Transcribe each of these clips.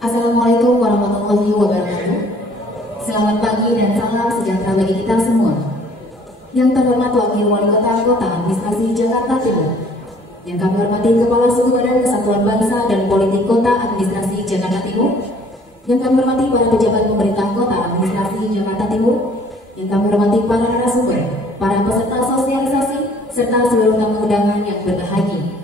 Assalamualaikum warahmatullahi wabarakatuh. Selamat pagi dan salam sejahtera bagi kita semua. Yang terhormat Wakil Wali Kota Administrasi Jakarta Timur, yang kami hormati Kepala Suku Badan Kesatuan Bangsa dan Politik Kota Administrasi Jakarta Timur, yang kami hormati para pejabat pemerintah Kota Administrasi Jakarta Timur, yang kami hormati para narasumber, para peserta sosialisasi, serta seluruh tamu undangan yang berbahagia.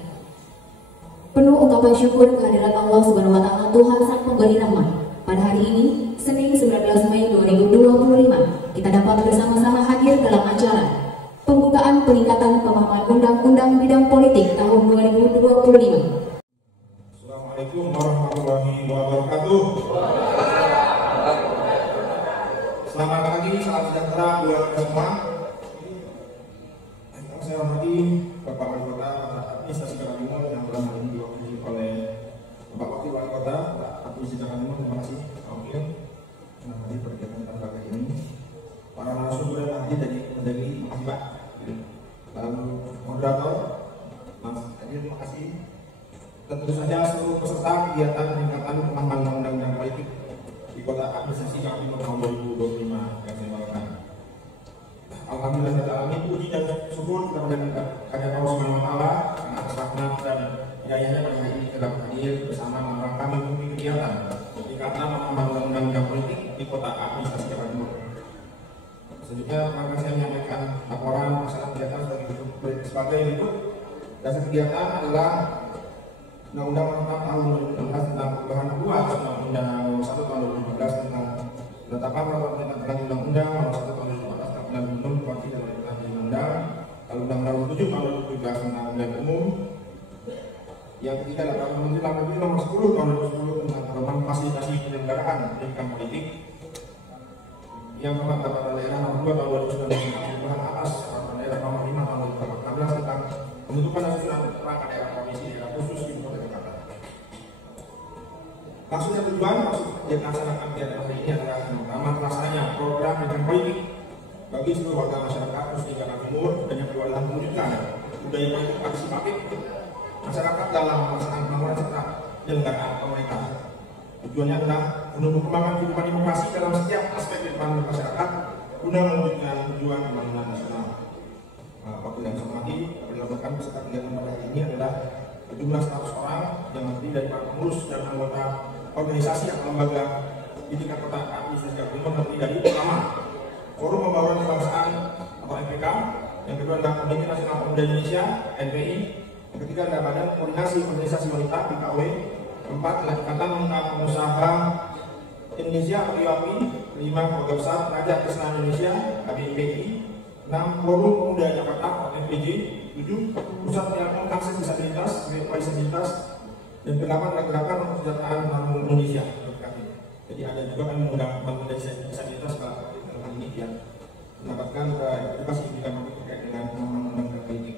Penuh ungkapan syukur kehadirat Allah Subhanahu wa Ta'ala, Tuhan Sang Pemberi Rahmat. Pada hari ini, Senin 19 Mei 2025, kita dapat bersama-sama hadir dalam acara pembukaan peningkatan pemahaman undang-undang bidang politik tahun 2025. Assalamualaikum warahmatullahi wabarakatuh. Selamat pagi, salam sejahtera buat kita semua. Yang saya hormati Bapak Wali Kota Administrasi Jakarta Timur yang telah hari ini diwakili oleh Bapak Wakil Wali Kota Administrasi Jakarta Timur. Terima kasih Pak Wakil yang hadir pada kegiatan pagi ini. Para narasumber yang hadir dari Pak, lalu moderator, Mas Hadir, terima kasih. Tentu saja seluruh peserta kegiatan peningkatan pemahaman undang-undang politik di Kota Administrasi Jakarta Timur tahun 2025 yang saya bawakan. Alhamdulillah kita alami puji dan syukur kita pada kehadirat Allah Subhanahu wa Ta'ala karena atas rahmat dan hidayahnya pada hari ini kita hadir bersama dalam rangka mengikuti kegiatan peningkatan pemahaman undang-undang politik di Kota Administrasi Jakarta Timur. Selanjutnya akan saya menyampaikan laporan masalah kegiatan sebagai berikut. Dasar kegiatan adalah Undang-Undang Nomor Tahun 2016 tentang perubahan luas Undang-Undang Nomor 1 Tahun 2015 tentang penetapan peraturan Undang-Undang Nomor 1 Tahun 2014 tentang Gubernur Bupati dan Perintah Undang, lalu Undang-Undang Nomor 7 Tahun 2017 tentang Pemilihan Umum. Yang ketiga adalah Undang-Undang Nomor 10 Tahun 2010 tentang perubahan fasilitasi penyelenggaraan pendidikan politik. Yang keempat adalah Daerah Nomor 2 Tahun 2019 tentang perubahan atas Peraturan Daerah Nomor 5 Tahun 2016 tentang pembentukan dan susunan perangkat daerah provinsi daerah khusus di Kota Jakarta. Maksud dan tujuan yang melaksanakan kegiatan hari ini adalah yang pertama terlaksananya program pendidikan politik bagi seluruh warga masyarakat khusus di Jakarta Timur, dan yang kedua adalah mewujudkan budaya politik partisipatif masyarakat dalam melaksanakan pembangunan serta penyelenggaraan pemerintah. Tujuannya adalah untuk mengembangkan kehidupan demokrasi dalam setiap aspek kehidupan masyarakat guna mewujudkan tujuan pembangunan nasional. Waktu yang saya hormati, dilakukan peserta kegiatan pada hari ini adalah berjumlah 100 orang yang terdiri dari para pengurus dan anggota organisasi atau lembaga di tingkat Kota Administrasi Jakarta Timur, terdiri dari pertama Forum Pembaruan Kebangsaan atau MPK, yang kedua adalah Komite Nasional Pemuda Indonesia (NPI), yang ketiga adalah Badan Koordinasi Organisasi Wanita (BKW), keempat adalah Ikatan Pengusaha Indonesia atau IWAPI, kelima Keluarga Besar Raja Kresna Indonesia (KBPI), 6 Forum Pemuda Jakarta atau FPJ, 7 Pusat Penyampaian Akses Disabilitas Disabilitas, dan ke-8 adalah Gerakan Kesejahteraan Alumni Indonesia. Jadi ada juga kami mengundang pemuda disabilitas dalam ini yang mendapatkan edukasi pendidikan terkait dengan undang-undang politik.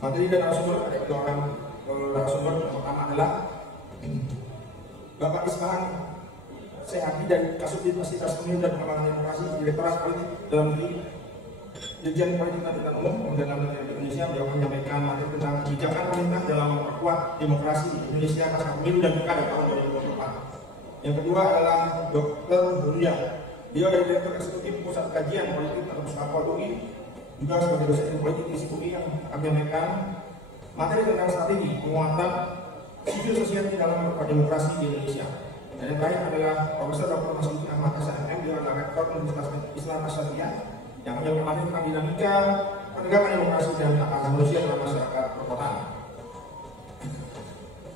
Materi dan narasumber ada 2 orang narasumber. Yang pertama adalah Bapak Ismahan Sehati dari Kasubdit Fasilitas Pemilu dan Pengembangan Demokrasi, Direktorat Politik Dalam Negeri, Dirjen Politik dan Umum Kementerian Dalam Negeri Indonesia. Beliau menyampaikan materi tentang kebijakan pemerintah dalam memperkuat demokrasi di Indonesia pasca pemilu dan pilkada tahun 2024. Yang kedua adalah Dr. Huria. Beliau dari Direktur Eksekutif Pusat Kajian Politik atau Puskapol UI, juga sebagai dosen ilmu politik di UI, yang kami menyampaikan materi tentang strategi penguatan civil society dalam memperkuat demokrasi di Indonesia. Dan yang terakhir adalah Profesor Dr. Masudi Ahmad SMM, beliau adalah Rektor Universitas Islam Asyariah, yang menyebutkan tentang dinamika penegakan demokrasi dan hak asasi manusia dalam masyarakat perkotaan.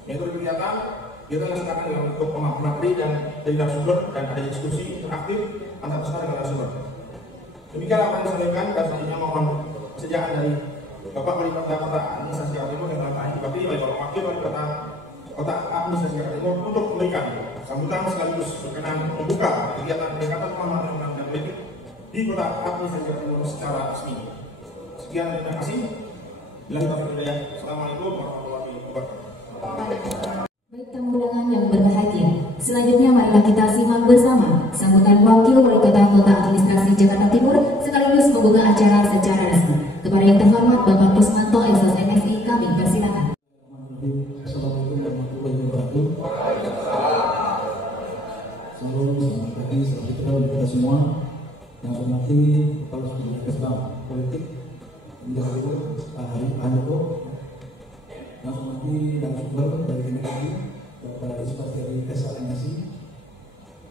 Yaitu kegiatan kita laksanakan dalam bentuk materi dan dari narasumber, dan ada diskusi interaktif antar peserta dengan narasumber. Demikian apa yang saya sampaikan, dan selanjutnya mohon kesediaan dari Bapak Wali Kota Administrasi Jakarta Timur yang telah dipilih oleh Bapak Wakil Wali Kota Administrasi Jakarta Timur untuk memberikan sambutan sekaligus berkenan membuka kegiatan peningkatan pemahaman undang-undang politik di Kota Administrasi Jakarta Timur secara resmi. Sekian, terima kasih. Assalamualaikum warahmatullahi wabarakatuh. Baik tamu undangan yang berbahagia, selanjutnya marilah kita simak bersama sambutan Wakil Wali Kota Administrasi Jakarta Timur sekaligus membuka acara secara resmi. Kepada yang terhormat Bapak Kusmanto Eksos MSI, kami persilakan. Assalamualaikum warahmatullahi wabarakatuh. Assalamualaikum, selamat pagi, selamat sejahtera untuk kita semua. Yang saya hormati Kepala Staf Kesbang Politik menjaga itu Pak Handoko. Yang saya hormati dan sumber dari KMI, Bapak Ispat dari SLNSI.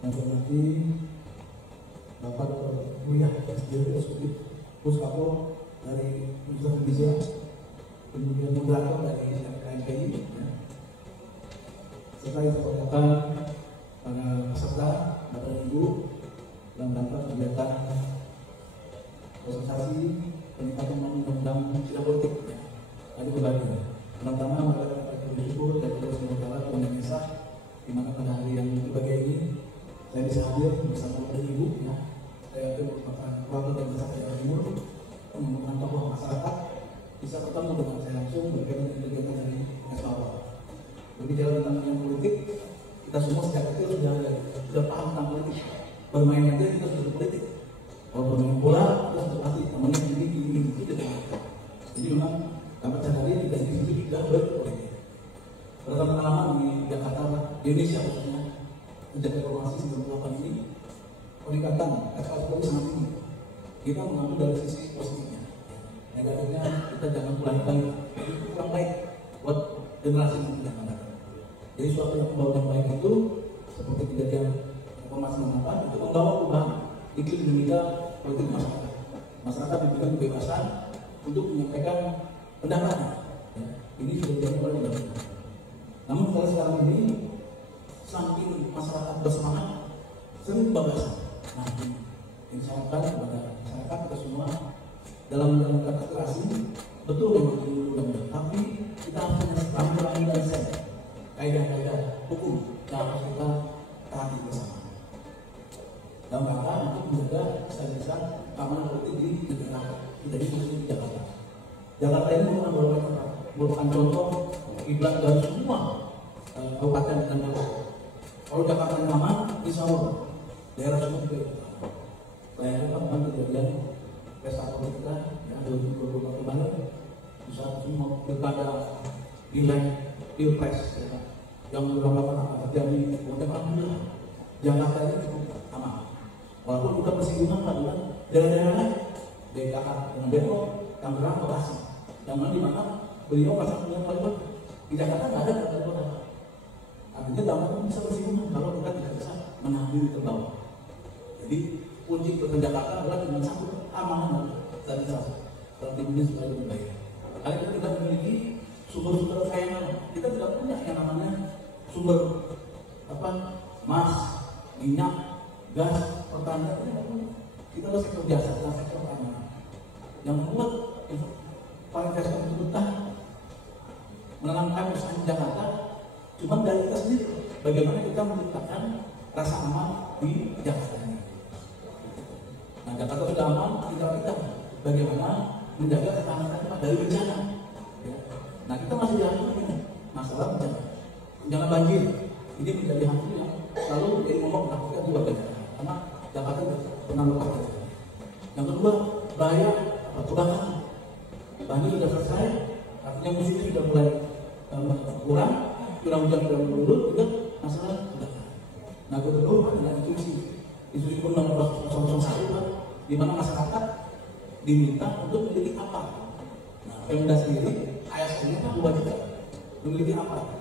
Yang saya hormati Bapak Dr. Buya Puskapo dari Universitas Indonesia, kemudian moderator dari KMI, serta yang saya hormati para peserta Bapak Ibu dalam rangka kegiatan sosialisasi peningkatan undang-undang sidang politik. Ada beberapa. Pertama adalah bersyukur dari Allah Subhanahu wa Ta'ala Tuhan Yang Esa, di mana pada hari yang berbahagia ini saya bisa hadir bersama Bapak Ibu. Ya. Saya merupakan wakil dari Jawa Timur, merupakan tokoh masyarakat, bisa bertemu dengan saya langsung berkaitan dengan kegiatan dari Esbawah. Berbicara tentang yang politik, kita semua sejak kecil sudah paham tentang politik. Bermain aja kita sudah politik. Kalau bermain bola kita sudah pasti namanya ini itu tidak. Jadi memang dapat sadari di gaji itu tidak berpolitik. Pertama-tama di Jakarta, di Indonesia khususnya sejak reformasi 98 ini peningkatan ekspor sangat tinggi. Kita mengambil dari sisi positifnya. Negatifnya kita jangan pulang balik. Itu kurang baik buat generasi yang tidak ada. Jadi suatu yang membawa yang baik itu seperti kejadian reformasi 98 itu membawa perubahan iklim dinamika politik masyarakat. Masyarakat diberikan kebebasan untuk menyampaikan pendapatnya. Ya, ini sudah dilakukan oleh undang-undang. Namun kalau sekarang ini saking masyarakat bersemangat sering kebablasan. Nah, ini saya harapkan kepada masyarakat kita semua dalam menjalankan aspirasi betul memang di undang-undang, tapi kita harus mengambil dan set kaidah-kaidah hukum yang harus kita taati bersama. Dalam rangka untuk menjaga stabilitas keamanan politik di negara kita di Jakarta. Jakarta ini merupakan contoh kiblat dari semua kabupaten dan kota. Kalau Jakarta nyaman, insya Allah daerah semua juga. Saya kan kejadian pesta politik yang ada di beberapa kemarin, bisa semua pilkada, pileg, pilpres, yang beberapa terjadi. Kemudian alhamdulillah Jakarta ini cukup aman. Walaupun kita bersinggungan dengan daerah-daerah lain, DKI dengan Depok, Tangerang, Bekasi, yang mana di mana beliau pasang punya kalimat di Jakarta nggak ada kalimat. Artinya dalam bisa bersinggungan kalau kita tidak bisa mengambil ke bawah. Jadi kunci ke Jakarta adalah dengan satu amanah dan stabilitas. Kalau timnya supaya lebih baik. Karena kita tidak memiliki sumber-sumber kekayaan, kita tidak punya yang namanya sumber emas, minyak, gas, pertanian. Kita harus sektor biasa, kita sektor pertanian. Yang membuat para investor itu betah menanamkan usaha di Jakarta, cuma dari kita sendiri. Bagaimana kita menciptakan rasa aman di Jakarta ini. Nah, Jakarta sudah aman, tinggal kita bagaimana menjaga ketahanan dari bencana. Ya. Nah, kita masih jalan ini masalah bencana banjir. Ini menjadi hal yang selalu jadi ngomong kita juga bencana. Karena Jakarta pernah lepas. Yang kedua, bahaya kebakaran. Banjir sudah selesai, artinya musimnya sudah mulai kurang, curah hujan sudah menurun, juga masalah kebakaran. Nah, kedua adalah isu nomor 001, di mana masyarakat diminta untuk memiliki apa. Nah, Pemda sendiri, ASN-nya kan juga memiliki apa,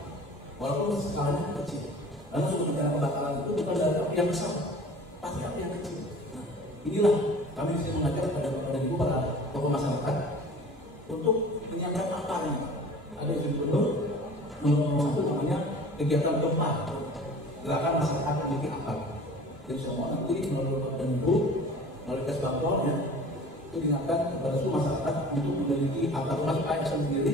walaupun skalanya kecil. Karena suatu bencana kebakaran itu bukan dari api yang besar, pasti api yang kecil. Nah, inilah kami bisa mengajar kepada ibu para tokoh masyarakat untuk menyampaikan apa yang ada di gubernur nomor 1 namanya kegiatan gempa, gerakan masyarakat memiliki apa. Jadi semua nanti melalui dan ibu melalui Kesbangpol ya, itu diingatkan kepada seluruh masyarakat untuk memiliki apa termasuk ASN sendiri.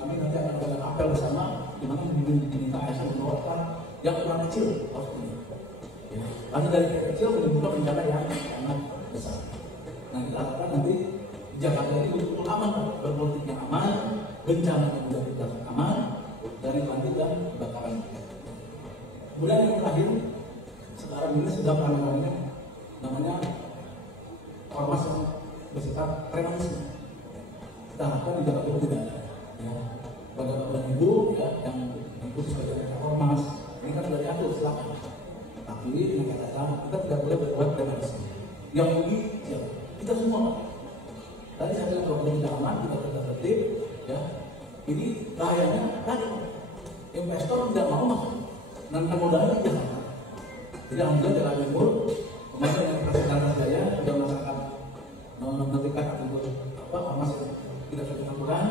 Kami nanti akan melakukan apel bersama di mana diminta ASN mengeluarkan yang kurang kecil pastinya. Ya. Karena dari kecil menimbulkan bencana yang sangat besar. Nah, kita harapkan nanti di Jakarta ini betul-betul aman, berpolitik yang aman, bencana yang sudah kita aman dari banjir dan kebakaran. Kemudian yang terakhir, sekarang ini sedang ramai-ramainya namanya ormas yang bersifat premanisme. Kita harapkan di Jakarta tidak ada. Ya. Pada bapak ibu ya, yang ikut sebagai ormas ini kan sudah diatur silakan. Tapi Yang rugi siapa? Kita semua. Tadi saya bilang kalau tidak aman, kita tetap tertib, ya. Ini bahayanya tadi investor tidak mau masuk, nanti modalnya tidak. Jadi alhamdulillah Jalan Timur kemarin yang presentasi saya sudah melaksanakan memberikan atribut emas tidak sudah campuran,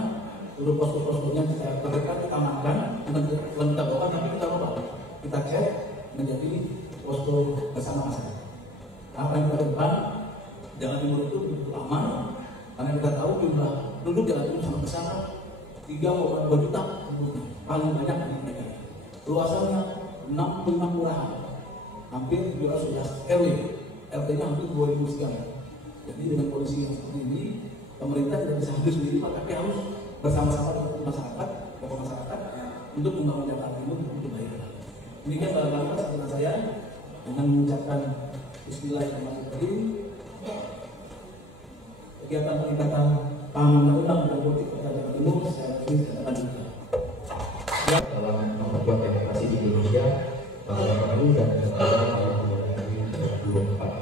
seluruh pos-posnya kita berikan, kita amankan, belum kita bawa, tapi kita bawa, kita cek menjadi posko bersama masyarakat. Apa yang kita depan Jalan Timur itu betul aman, karena kita tahu jumlah penduduk Jalan Timur sangat besar, 3,2 juta penduduk, paling banyak di negara. Luasannya 65 kelurahan, hampir 711 RW, RT-nya hampir 2.000 sekian. Jadi dengan kondisi yang seperti ini, pemerintah tidak bisa hidup sendiri, tapi harus bersama-sama dengan masyarakat, tokoh masyarakat, untuk membangun Jakarta Timur untuk baik. Demikian barangkali sambutan saya dengan mengucapkan Bismillahirrahmanirrahim. Kegiatan peningkatan paham undang dan politik Kota Jakarta Timur saya lanjutkan. Dalam memperkuat demokrasi di Indonesia tahun baru dan tahun 2024.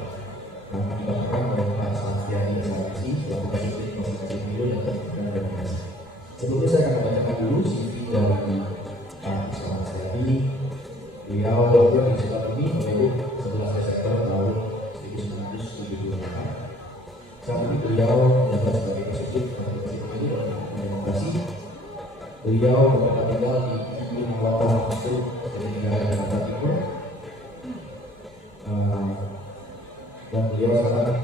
Kami dibanggakan oleh Pak Santiani Sarasi selaku Presiden Komisi Pemilu dan Pemilihan Demokrasi. Sebelumnya saya akan membacakan dulu CV dari Pak Santiani. Beliau bekerja di sekolah ini menyebut 11 Desember tahun 1978. Saat ini beliau menjabat sebagai Presiden Komisi Pemilu dan Demokrasi. Beliau bertempat tinggal di Ibu Kota Masuk dari negara Jakarta Timur, dan beliau sangat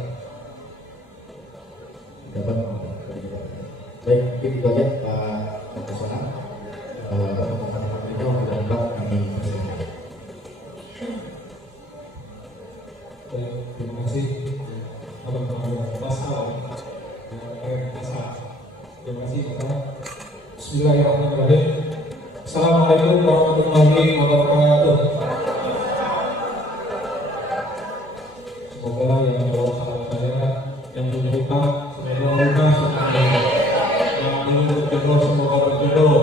dapat baik kita aja Pak Pesona teman-teman dapat kami persilakan. Terima kasih teman-teman pasal. Terima kasih Pak. Bismillahirrahmanirrahim. Assalamualaikum warahmatullahi wabarakatuh. Semoga yang Allah salam saya yang punya hutang semoga lunas, yang ingin berjodoh semoga berjodoh,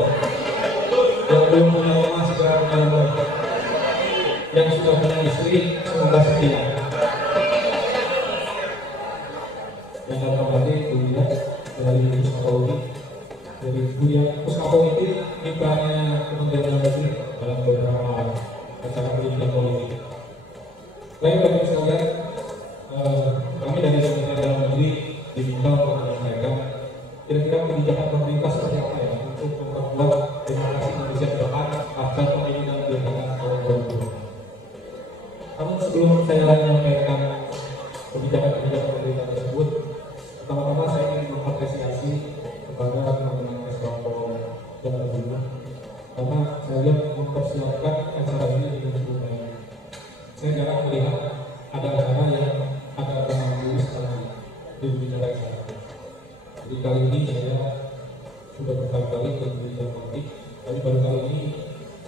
yang belum punya rumah segera punya rumah, yang sudah punya istri semoga setia. Yang dalam hati kuliah dari psikologi dari kuliah psikologi mintanya Kementerian Dalam Negeri dalam beberapa acara pendidikan politik. Baik bagi sekalian, kami dari Kementerian Dalam Negeri diminta untuk menyampaikan kira-kira kebijakan pemerintah seperti apa ya untuk memperkuat demokrasi Indonesia ke depan pasca pemilihan pilkada tahun 2020. Namun sebelum saya menyampaikan kebijakan-kebijakan pemerintah tersebut, pertama-tama saya ingin mengapresiasi kepada teman-teman Esrapo Jakarta Timur karena saya lihat mempersiapkan acara ini dengan cukup baik. Saya jarang melihat ada acara yang ada teman-teman sekali berbicara secara. Jadi kali ini saya sudah berkali-kali berbicara politik, tapi baru kali ini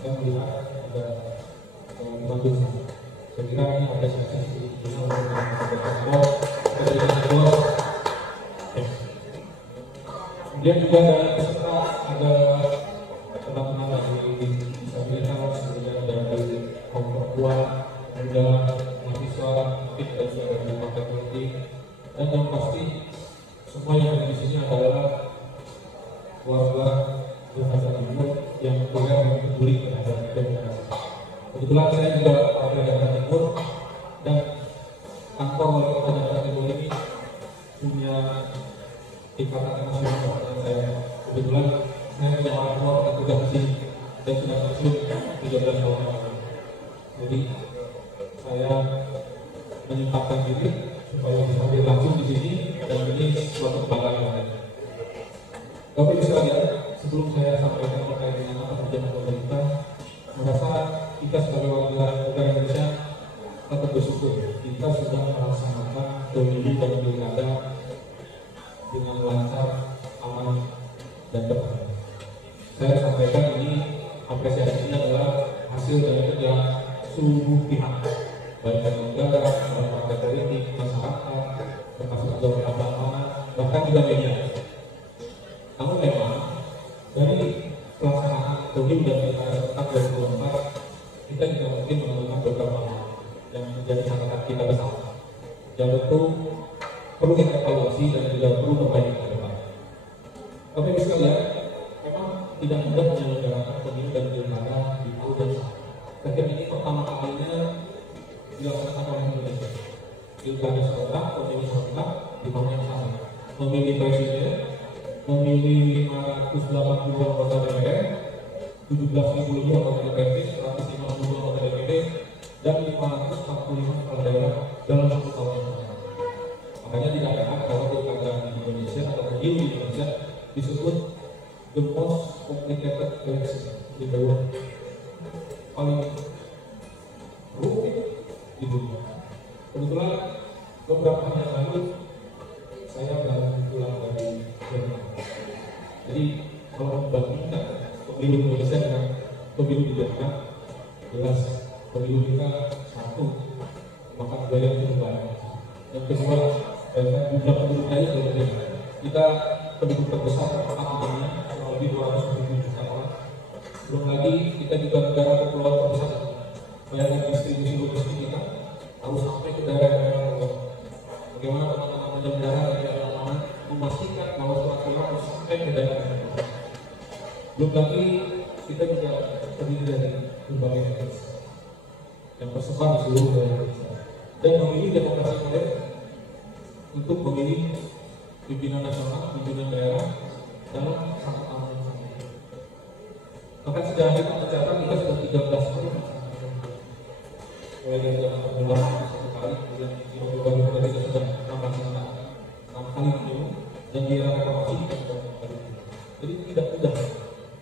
saya melihat ada bagus. Saya kira ini apresiasi untuk kemudian juga dari peserta ada teman-teman dari disabilitas, kemudian dari kaum perempuan, muda, mahasiswa, aktif dan juga dari partai politik, dan yang pasti semua yang ada di sini adalah warga Jakarta Timur yang juga peduli terhadap demokrasi. Kebetulan saya juga warga Jakarta Timur dan kantor wali kota Jakarta Timur ini punya ikatan emosional dengan saya. Kebetulan saya punya orang tua yang kerja di sini dan sudah pensiun 13 tahun yang lalu. Jadi saya menyempatkan diri supaya bisa hadir langsung di sini dan ini suatu kebanggaan yang lain. Bapak Ibu sekalian, sebelum saya sampaikan terkait dengan apa kebijakan pemerintah, merasa kita sebagai warga negara Indonesia tetap bersyukur kita sudah melaksanakan pemilu dan pilkada dengan lancar, aman, dan tepat. Saya sampaikan ini apresiasinya adalah hasil dari kerja seluruh pihak, baik dari negara, baik partai politik, masyarakat, termasuk juga agama, bahkan juga media. Namun memang dari pelaksanaan pemilu dan pilkada serentak 2024 kita tidak mungkin menemukan beberapa hal yang menjadi catatan kita bersama. yang tentu perlu kita evaluasi dan juga perlu perbaikan ke depan. Bapak Ibu sekalian, memang tidak mudah menyelenggarakan pemilu dan pilkada di tahun yang sama. Ketika ini pertama kalinya dilaksanakan oleh Indonesia. Pilkada serentak, pemilu serentak di tahun yang sama. Memilih presiden, memilih 580 anggota DPR, 17.000 lebih anggota DPRD, 150 anggota DPD, dan 545 kepala daerah dalam satu tahun yang sama. Makanya tidak heran kalau pilkada di Indonesia atau pemilu di Indonesia disebut the most complicated election in the world, paling rumit di dunia. Kebetulan beberapa hari yang lalu saya baru pulang dari Jerman. Jadi kalau membandingkan pemilu Indonesia dengan pemilu di Jerman, jelas pemilu kita satu makan biaya yang cukup banyak. Yang kedua, jumlah penduduknya itu berbeda. Kita penduduk terbesar di dunia, kurang lebih 270 juta orang. Belum lagi kita juga negara kepulauan terbesar. Bayangkan distribusi logistik kita harus sampai ke daerah-daerah. Bagaimana teman-teman penyelenggara dari daerah mana memastikan bahwa surat-surat harus sampai ke daerah-daerah. Belum lagi kita juga terdiri dari berbagai etnis yang tersebar di seluruh Indonesia dan memilih demokrasi modern untuk memilih pimpinan nasional, pimpinan daerah dalam satu tahun yang sama. Maka sejarah itu mencatat kita sudah 13 tahun mulai dari zaman permulaan satu kali, kemudian di November kita sudah 6 kali pemilu, dan di era reformasi kita sudah 6 kali. Jadi tidak mudah.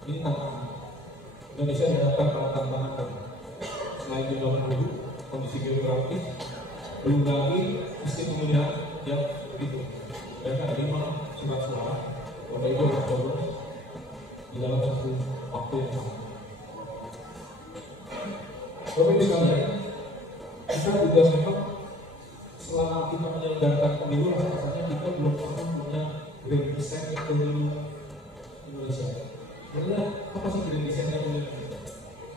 Ini tantangan. Indonesia dihadapkan pada tantangan selain jumlah penduduk, kondisi geografis, belum lagi sistem pemilihan yang begitu. Mereka ada 5 surat suara, Bapak Ibu harus coblos di dalam satu waktu yang sama. Bapak Ibu sekalian, kita juga memang selama kita menyelenggarakan pemilu, rasanya kita belum pernah punya grand design pemilu Indonesia. Sebenarnya apa sih grand design pemilu?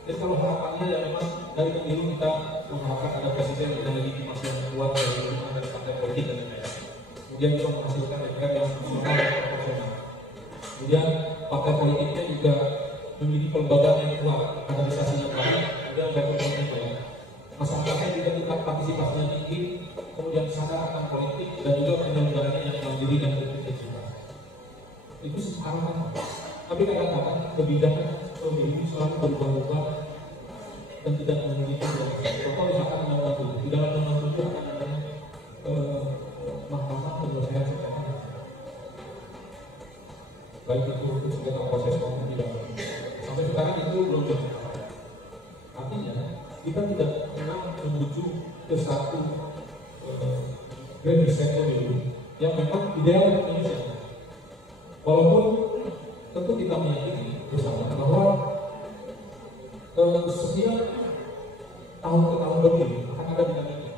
Dan kalau harapannya ya memang dari pemilu kita mengharapkan ada presiden yang legitimasi yang kuat dari partai politik dan lain-lain. Kemudian kita menghasilkan DPR yang profesional dan proporsional. Kemudian partai politiknya juga memiliki kelembagaan yang kuat, kaderisasi yang baik, kemudian rekrutmen yang baik. Masyarakatnya juga tingkat partisipasinya tinggi, kemudian sadar akan politik dan juga penyelenggaranya yang mandiri dan berintegritas. Itu harapan. Tapi kadang-kadang kebijakan pemilu selalu berubah-ubah dan tidak memiliki kualitas. Contoh misalkan undang-undang 7, di dalam undang-undang 7 akan ada mahkamah penyelesaian sengketa, baik itu sengketa proses maupun tidak. Sampai sekarang itu belum berjalan. Artinya kita tidak pernah menuju ke satu grand design pemilu yang memang ideal untuk Indonesia. Walaupun tentu kita meyakini bersama bahwa setiap tahun ke tahun pemilu akan ada dinamika.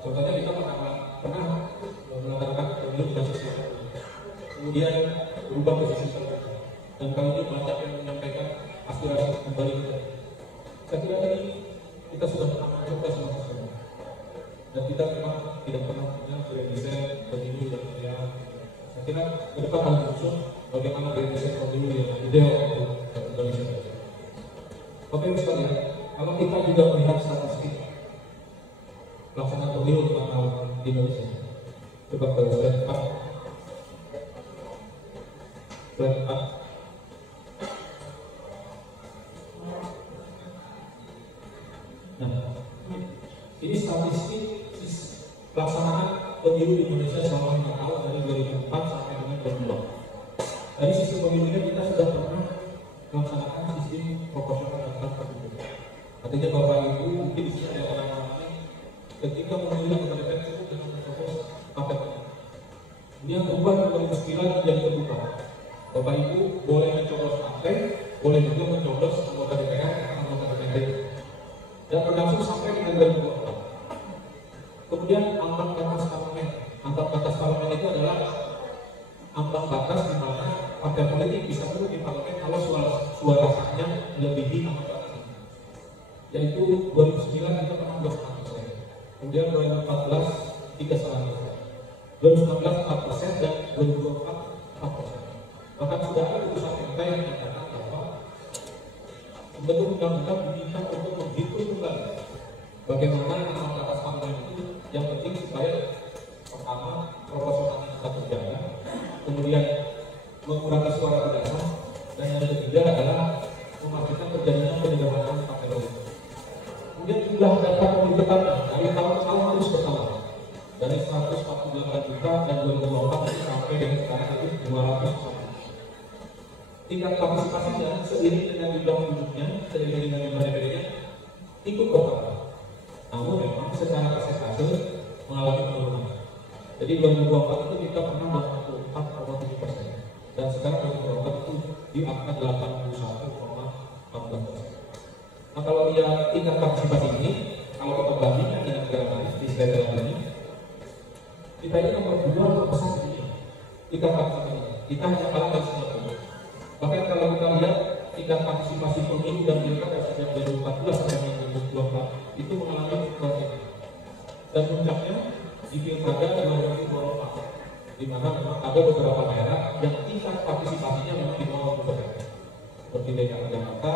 Contohnya kita pernah melakukan pemilu di kasus yang kemudian berubah ke sistem terbuka, dan kali ini banyak yang menyampaikan aspirasi kembali ke. Saya kira ini kita sudah pernah mencoba sama sistem, dan kita memang tidak pernah punya grand design pemilu yang ideal. Saya kira ke depan harus muncul bagaimana grand design pemilu yang ideal untuk Indonesia. Bapak Ibu sekalian, kalau kita juga melihat statistik pelaksanaan pemilu 5 tahun di Indonesia, coba ke slide 4. Slide 4. Nah, ini statistik pelaksanaan pemilu di Indonesia selama 5 tahun dari 2004 sampai dengan 2020. Dari sistem pemilunya kita sudah pernah melaksanakan sistem proporsional dan tertutup. Artinya Bapak Ibu mungkin di sini ada orang mengalami ketika memilih anggota DPR cukup dengan mencoblos partai politik. Kemudian berubah di 2009 jadi terbuka. Bapak Ibu boleh mencoblos partai, boleh juga mencoblos anggota DPR atau anggota DPRD. Dan berlangsung sampai dengan 2024. Kemudian ambang batas parlemen. Ambang batas parlemen itu adalah ambang batas di mana partai politik bisa duduk di parlemen kalau suara sahnya melebihi ambang batas ini. Yaitu 2009 kita pernah 200%. kemudian 2014 3,5%, 2019 4%, dan 2024 4%. Bahkan sudah ada putusan MK yang menyatakan bahwa pembentuk undang-undang diminta untuk menghitung kembali bagaimana ambang batas parlemen itu, yang penting supaya pertama proporsionalnya tetap terjaga, kemudian mengurangi suara tidak sah, dan yang ketiga adalah memastikan terjadinya penyederhanaan partai politik. Kemudian jumlah data pemilikannya dari tahun ke tahun terus bertambah, dari 148 juta dan 2024 itu sampai dengan sekarang itu 200. Tingkat partisipasinya seiring dengan jumlah penduduknya, seiring dengan jumlah DPD-nya ikut bertambah. Namun memang secara persentase mengalami penurunan. Jadi 2024 itu kita pernah 24,7%, dan sekarang 2024 itu di angka 81,14%. Nah, kalau dia tingkat partisipasi ini, kalau kita bandingkan dengan negara lain di slide ini, kita ini nomor 2 terbesar di dunia. Tingkat partisipasi kita hanya kalah dari Singapura. Bahkan kalau kita lihat tingkat partisipasi pemilu dan pilkada sejak 2014 sampai 2024 itu mengalami penurunan. Dan puncaknya di pilkada 2024, di mana memang ada beberapa daerah yang tingkat partisipasinya memang di bawah 20%, seperti DKI Jakarta,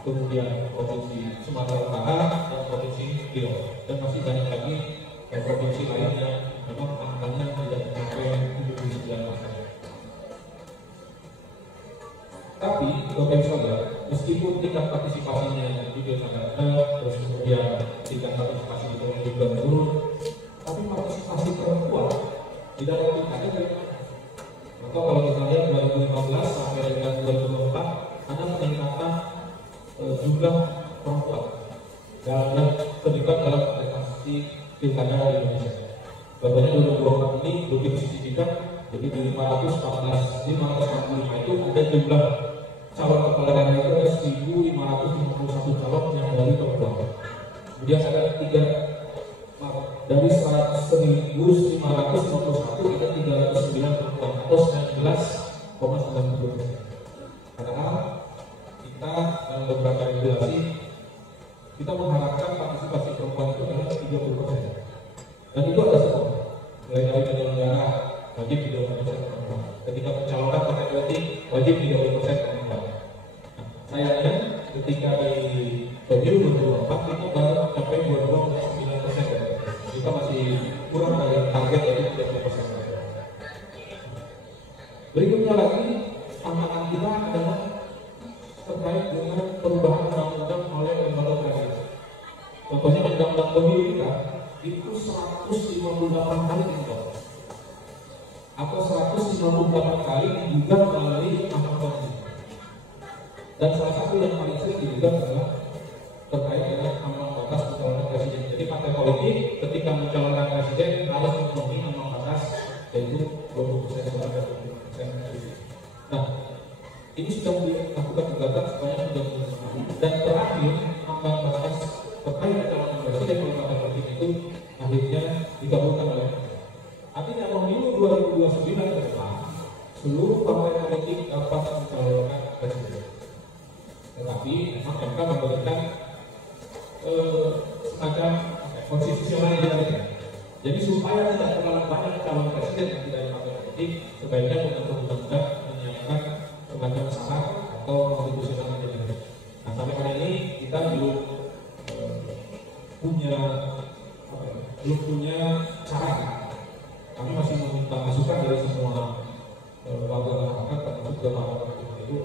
kemudian provinsi Sumatera Utara, dan provinsi Riau, dan masih banyak lagi provinsi lain yang memang angkanya tidak mencapai 79%. Tapi Bapak Ibu sekalian, meskipun tingkat partisipasinya di pilkada terus kemudian tingkat partisipasi itu juga menurun, tapi partisipasi perempuan di dalam pilkada bagaimana? Maka kalau kita lihat 2015 sampai dengan 2024 ada peningkatan jumlah perempuan dan terlibat dalam kontestasi pilkada di Indonesia. Contohnya 2024 ini lebih signifikan, jadi di 545 itu ada jumlah calon kepala daerah itu ada 1.551 calon yang dari perempuan. Kemudian ada dari 1.551 ada 309 perempuan atau 19,90%. Padahal kita dalam beberapa regulasi kita mengharapkan partisipasi perempuan itu adalah 30%. Dan itu ada semua, mulai dari penyelenggara wajib 30% perempuan. Ketika pencalonan partai politik wajib 30% perempuan. Sayangnya ketika di pemilu 2024 itu baru sampai 22,9%. Kita masih kurang dari target dari 30%. Berikutnya lagi tantangan kita adalah terkait dengan perubahan undang-undang oleh lembaga peradilan. Contohnya undang-undang pemilu kita itu 158 kali diubah atau 158 kali digugat melalui Mahkamah Konstitusi. Dan salah satu yang paling sering digugat adalah terkait dengan ambang batas pencalonan presiden. Jadi partai politik ketika mencalonkan presiden harus memenuhi ambang batas yaitu 20% suara dan 20%. Nah, ini sudah dilakukan gugatan sebanyak 30 dan terakhir ambang batas terkait pencalonan presiden oleh partai politik itu akhirnya dikabulkan oleh. Artinya pemilu 2029 ke depan seluruh partai politik dapat mencalonkan presiden. Tetapi memang MK memberikan semacam konstitusional dinamika. Jadi supaya tidak terlalu banyak calon presiden yang tidak partai politik, sebaiknya pembentuk undang-undang menyiapkan semacam syarat atau konstitusional dinamika. Nah, sampai hari ini kita belum punya cara. Kami masih meminta masukan dari semua warga masyarakat termasuk juga masyarakat itu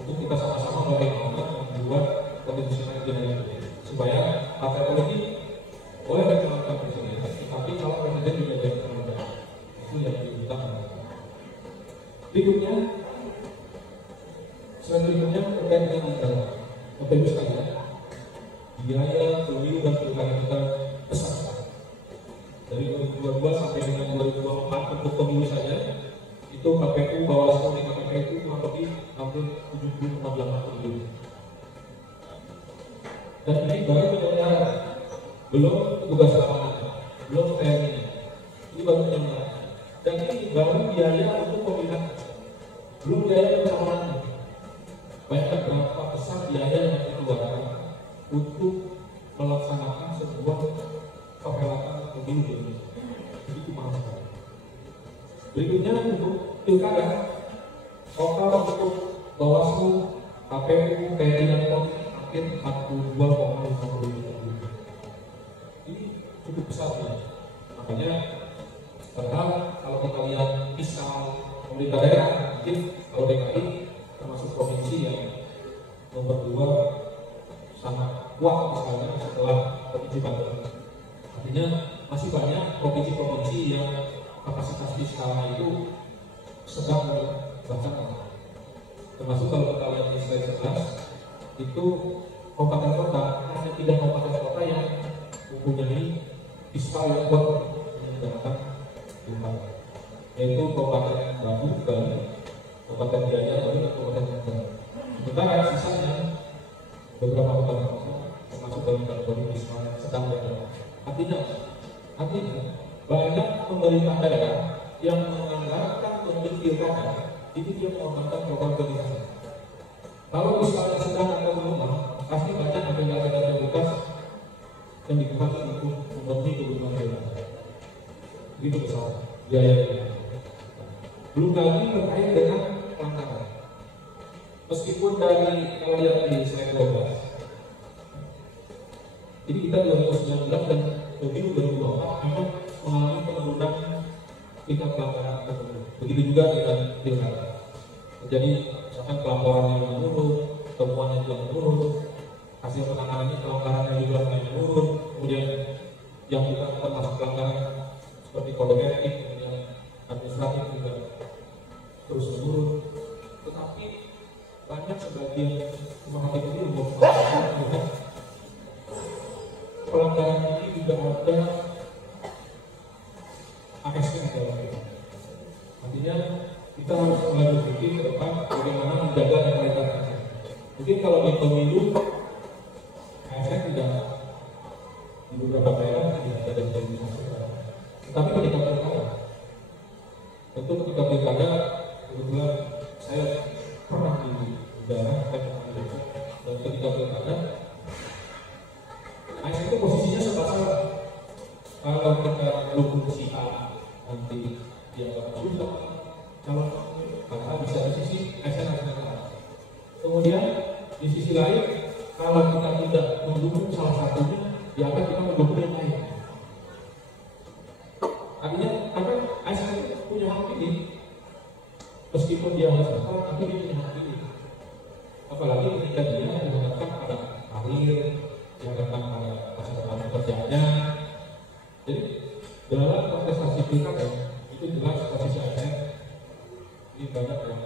untuk kita sama-sama bagaimana membuat konstitusional dinamika supaya partai politik boleh mencalonkan presiden, tapi kalau presiden juga jangan terlibat. Itu yang kita. Berikutnya, selanjutnya terkait dengan anggaran. Bapak Ibu sekalian, biaya pemilu dan pilkada kita besar. Dari 2022 sampai dengan 2024 untuk pemilu saja, itu KPU Bawaslu dan KPK itu kurang lebih hampir 70,8 triliun. Dan ini baru penyelenggara, belum tugas lapangan, belum TNI, ini baru penyelenggara. Dan ini baru biaya untuk pemilihan, belum biaya pencalonan. Bayangkan berapa besar biaya yang dikeluarkan untuk melaksanakan sebuah perhelatan Berikutnya untuk pilkada, total untuk Bawaslu, KPU, TNI dan Polri hampir 42,5 triliun. Ini cukup besar ya. Makanya padahal kalau kita lihat fiskal pemerintah daerah, mungkin kalau DKI termasuk provinsi yang nomor 2 sangat kuat misalnya setelah provinsi Banten. Artinya masih banyak provinsi-provinsi yang kapasitas fiskalnya itu sedang bahkan termasuk kalau kita lihat di slide 11 itu kabupaten kota hanya 3 kabupaten kota yang mempunyai fiskal yang kuat menggunakan Tuhan, yaitu Kabupaten Bandung, Kabupaten Jaya, dan Kabupaten Banten. Sementara sisanya beberapa kabupaten kota termasuk dalam kategori fiskal yang sedang berada. Artinya banyak pemerintah daerah yang menganggarkan untuk pilkada itu dia menganggarkan program prioritas. Kalau fiskalnya sedang atau melemah, pasti banyak agenda-agenda prioritas yang digunakan untuk memenuhi kebutuhan daerah. Begitu besar biayanya. Belum lagi terkait dengan pelanggaran. Meskipun dari kalau lihat di slide 12, jadi kita 2019 dan pemilu 2024 memang mengalami penurunan tingkat pelanggaran tersebut. Begitu juga dengan pilkada. Jadi misalkan pelaporannya juga menurun, temuannya juga menurun, hasil penanganannya pelanggarannya juga mulai menurun, kemudian yang juga termasuk pelanggaran seperti kode etik, kemudian administratif juga terus menurun. Tetapi banyak sebagian pemahami ini melihat pelanggaran ini juga ada ASN dalamnya. Artinya kita harus mulai berpikir ke depan bagaimana menjaga netralitas ASN. Mungkin kalau di pemilu ASN tidak di beberapa daerah tidak ada dispensasi. Tetapi ketika pilkada, tentu ketika pilkada kebetulan saya pernah di daerah, saya pernah di desa, dan ketika pilkada ASN itu posisinya serba salah. Kalau kita mendukung si A nanti dia akan berusaha, kalau bisa di sisi ASN harus kalah. Kemudian di sisi lain, kalau kita tidak mendukung salah satunya, dia akan kita mendukung yang lain. Artinya karena ASN itu punya hak pilih, meskipun dia harus kalah, tapi dia punya hak pilih. Apalagi ketika dia menggunakan pada karir, dihadapkan pada masa depan pekerjaannya. Jadi dalam kontestasi pilkada itu jelas posisi ASN ini banyak yang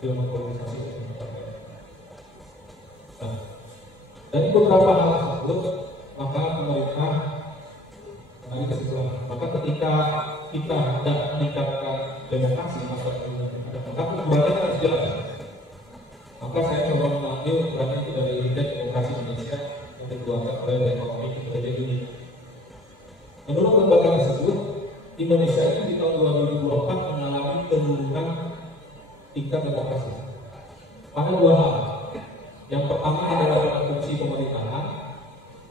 dalam politisasi. Nah, dari beberapa hal tersebut maka pemerintah mengambil kesimpulan. Maka ketika kita hendak meningkatkan demokrasi maka ukurannya harus jelas. Maka saya coba mengambil ukuran itu dari Indeks Demokrasi Indonesia yang dikeluarkan oleh Ekonomi Indonesia ini. Menurut lembaga tersebut, Indonesia ini di tahun 2024 mengalami penurunan tingkat demokrasi. Pada 2 hal. Yang pertama adalah pada fungsi pemerintahan,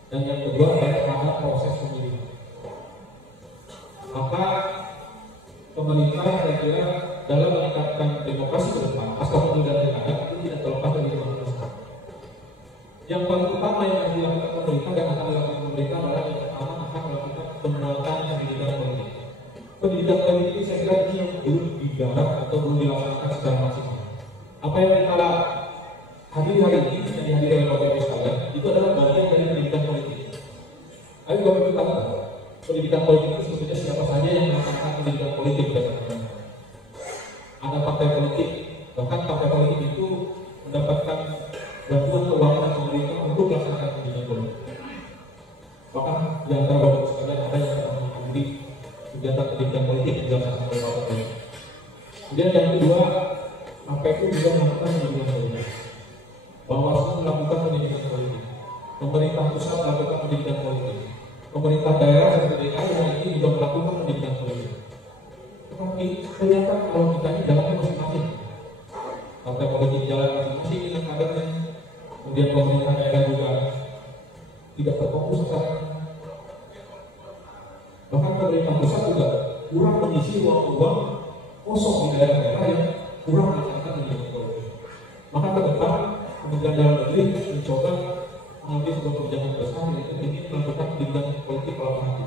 dan yang kedua adalah pada proses pemilihan. Maka pemerintah saya kira dalam meningkatkan demokrasi ke depan, pasca pemilu dan pilkada itu tidak terlepas dari demokrasi. Yang paling utama yang akan dilakukan pemerintah dan akan dilakukan pemerintah adalah yang pertama akan melakukan penguatan pendidikan politik. Pendidikan politik saya kira ini yang belum digarap atau belum dilaksanakan secara maksimal. Apa yang kita hadir hari ini yang dihadiri oleh Bapak Ibu sekalian itu adalah bagian dari pendidikan politik. Ayo Bapak Ibu tahu pendidikan politik itu sebetulnya siapa saja yang melaksanakan pendidikan politik berdasarkan. Ada partai politik, bahkan partai politik itu mendapatkan bantuan keuangan pemerintah untuk melaksanakan pendidikan politik. Bahkan di antara Bapak Ibu sekalian ada yang sedang menghadiri kegiatan pendidikan politik di dalam satu kabupaten. Kemudian yang kedua, KPU juga melakukan pendidikan politik. Bawaslu melakukan pendidikan politik. Pemerintah pusat melakukan pendidikan politik. Pemerintah daerah seperti DKI hari ini juga melakukan pendidikan politik. Tetapi ternyata kalau kita ini jalannya masing-masing. Partai politik jalan masing-masing dengan kadernya. Kemudian pemerintah daerah juga tidak terfokus sekarang. Bahkan pemerintah pusat juga kurang mengisi ruang-ruang kosong di daerah-daerah yang kurang menekankan pendidikan politik. Maka ke depan Kementerian Dalam Negeri mencoba mengambil sebuah kebijakan besar yaitu ingin melakukan pendidikan politik kalau nanti.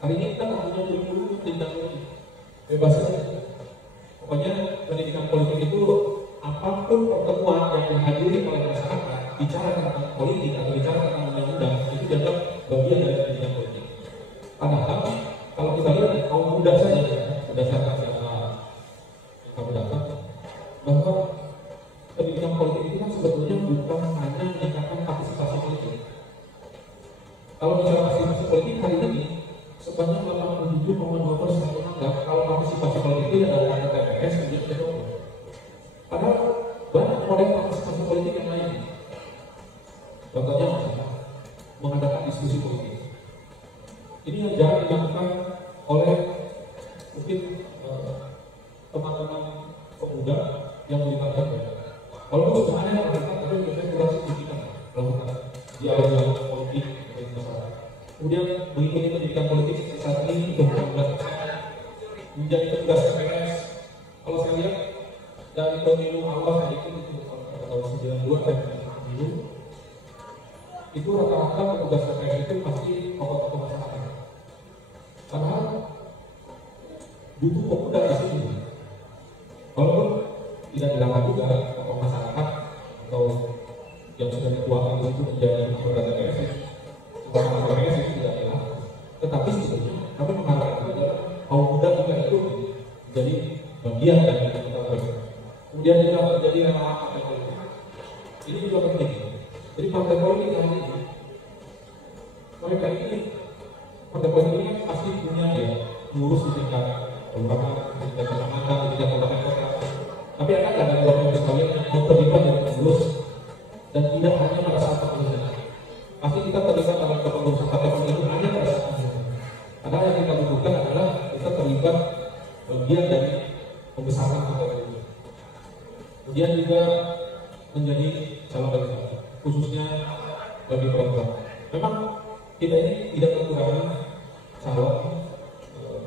Hari ini kita nggak punya kurikulum pendidikan politik, bebas saja. Pokoknya pendidikan politik itu apapun pertemuan yang dihadiri oleh masyarakat bicara tentang politik atau bicara tentang undang-undang itu dianggap bagian dari pendidikan politik. Padahal kalau kita lihat kaum muda saja berdasarkan data yang kami dapat bahwa pendidikan politik itu kan sebetulnya bukan hanya meningkatkan partisipasi politik. Kalau bicara partisipasi politik hari ini sebanyak 87,2% menganggap kalau partisipasi politik itu adalah angka TPS menjadi kedua. Padahal banyak model partisipasi politik yang lain. Contohnya mengadakan diskusi politik. Ini yang jarang dilakukan oleh mungkin teman-teman pemuda yang melibatkan ya. Kalau sebenarnya melibatkan tapi biasanya kurang signifikan melakukan dialog politik dengan masyarakat. Kemudian mengikuti pendidikan politik saat ini 12% menjadi tugas TPS. Kalau saya lihat dari pemilu awal saya itu tahun 92 pemilu itu rata-rata petugas TPS itu pasti tokoh-tokoh masyarakat. Padahal butuh pemuda di sini. Walaupun tidak dilakukan juga tokoh masyarakat atau yang sudah dituakan itu menjadi anggota TPS. Anggota TPS itu tidak dilakukan. Tetapi sebetulnya kami mengharapkan juga kaum muda juga itu menjadi bagian dari anggota TPS. Kemudian juga menjadi relawan partai politik. Ini juga penting. Jadi partai politik yang ini, mereka ini partai politik ini pasti punya ya ngurus di tingkat kelurahan, di tingkat kecamatan, di tingkat kabupaten kota. Tapi akan ada beberapa sekalian yang mau terlibat dalam pengurus dan tidak hanya pada saat pengurus. Pasti kita terlibat dalam kepengurusan partai politik hanya pada saat pengurus. Karena yang kita butuhkan adalah kita terlibat bagian dari pembesaran partai politik. Kemudian juga menjadi calon legislatif, khususnya bagi perempuan. Memang kita ini tidak kekurangan calon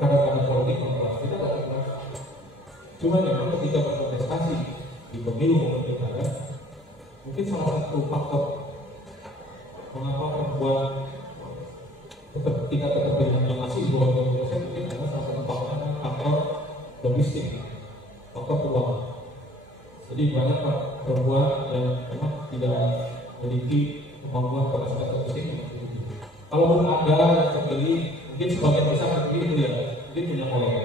kader-kader politik perempuan. Kita tidak kekurangan. Cuma memang ketika berkontestasi di pemilu maupun pilkada, mungkin salah satu faktor mengapa perempuan tingkat keterpilihannya masih di bawah 20% mungkin adalah salah satu faktor logistik, faktor keuangan. Jadi banyak perempuan yang memang tidak memiliki kemampuan kapasitas logistik. Kalaupun ada yang terpilih, mungkin sebagian besar terpilih itu ya, mungkin punya kolega.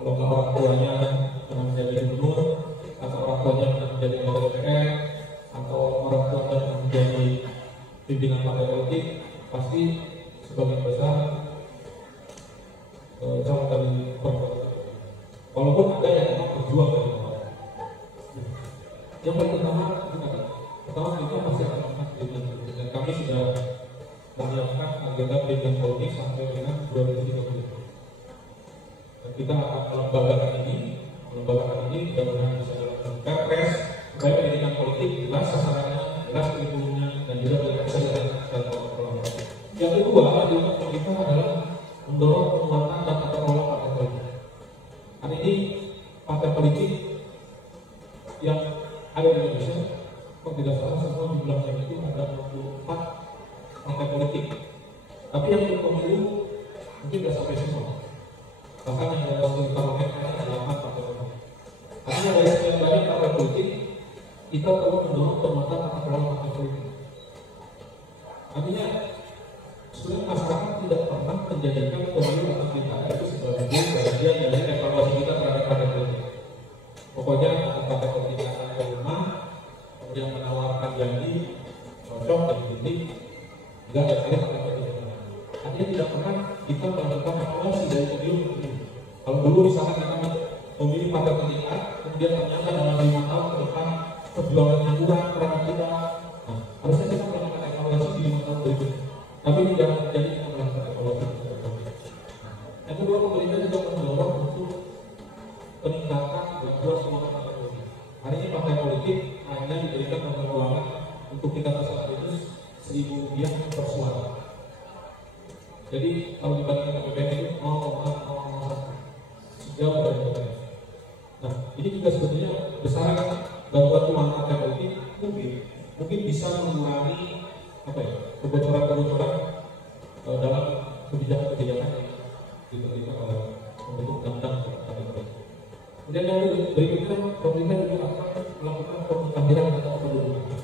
Kalau orang tuanya pernah menjadi gubernur, atau orang tuanya pernah menjadi anggota DPR, atau orang tuanya pernah menjadi pimpinan partai politik, pasti sebagian besar calon dari perempuan. Walaupun ada yang memang berjuang dari bawah. Yang paling utama itu pasti akan menang dan kami sudah menyiapkan agenda pendidikan politik sampai dengan 2030. Dan kita akan melembagakan ini mudah-mudahan bisa dalam Perpres supaya pendidikan politik jelas sasarannya, jelas kurikulumnya dan juga bisa dilakukan secara proses. Yang kedua juga kita adalah mendorong penguatan dan tata kelola partai politik. Hari ini partai politik yang ada di Indonesia, kalau tidak salah semua jumlahnya itu ada 64 partai politik. Tapi yang untuk pemilu mungkin tidak sampai semua. Bahkan yang ada di parlemen ada 8 partai politik. Artinya dari sekian banyak partai politik, kita perlu mendorong penguatan tata kelola partai politik. Artinya sebenarnya masyarakat tidak pernah menjadikan pemilu atau pilkada itu sebagai bagian dari evaluasi kita terhadap partai politik. Pokoknya partai politik akan ke rumah, kemudian menawarkan janji, cocok dan kritik, enggak ada kali partai politik. Artinya tidak pernah kita melakukan evaluasi dari pemilu ke pemilu. Kalau dulu misalkan kita memilih partai politik A, kemudian ternyata dalam 5 tahun ke depan perjuangannya kurang terhadap kita, nah, harusnya kita melakukan evaluasi di 5 tahun berikutnya. Tapi ini jangan terjadi kita melakukan evaluasi. Yang kedua, pemerintah juga mendorong untuk peningkatan berjuang semua partai politik. Hari ini partai politik hanya diberikan bantuan keuangan untuk tingkat nasional itu Rp1.000 per suara. Jadi kalau dibandingkan APBN itu 0,01 sejauh dari ini juga sebetulnya besaran bantuan partai politik mungkin bisa mengurangi kebocoran dalam kebijakan-kebijakan yang ditentukan oleh pembentuk undang-undang. Kemudian yang berikutnya, pemerintah juga akan melakukan pemutahiran data kependudukan.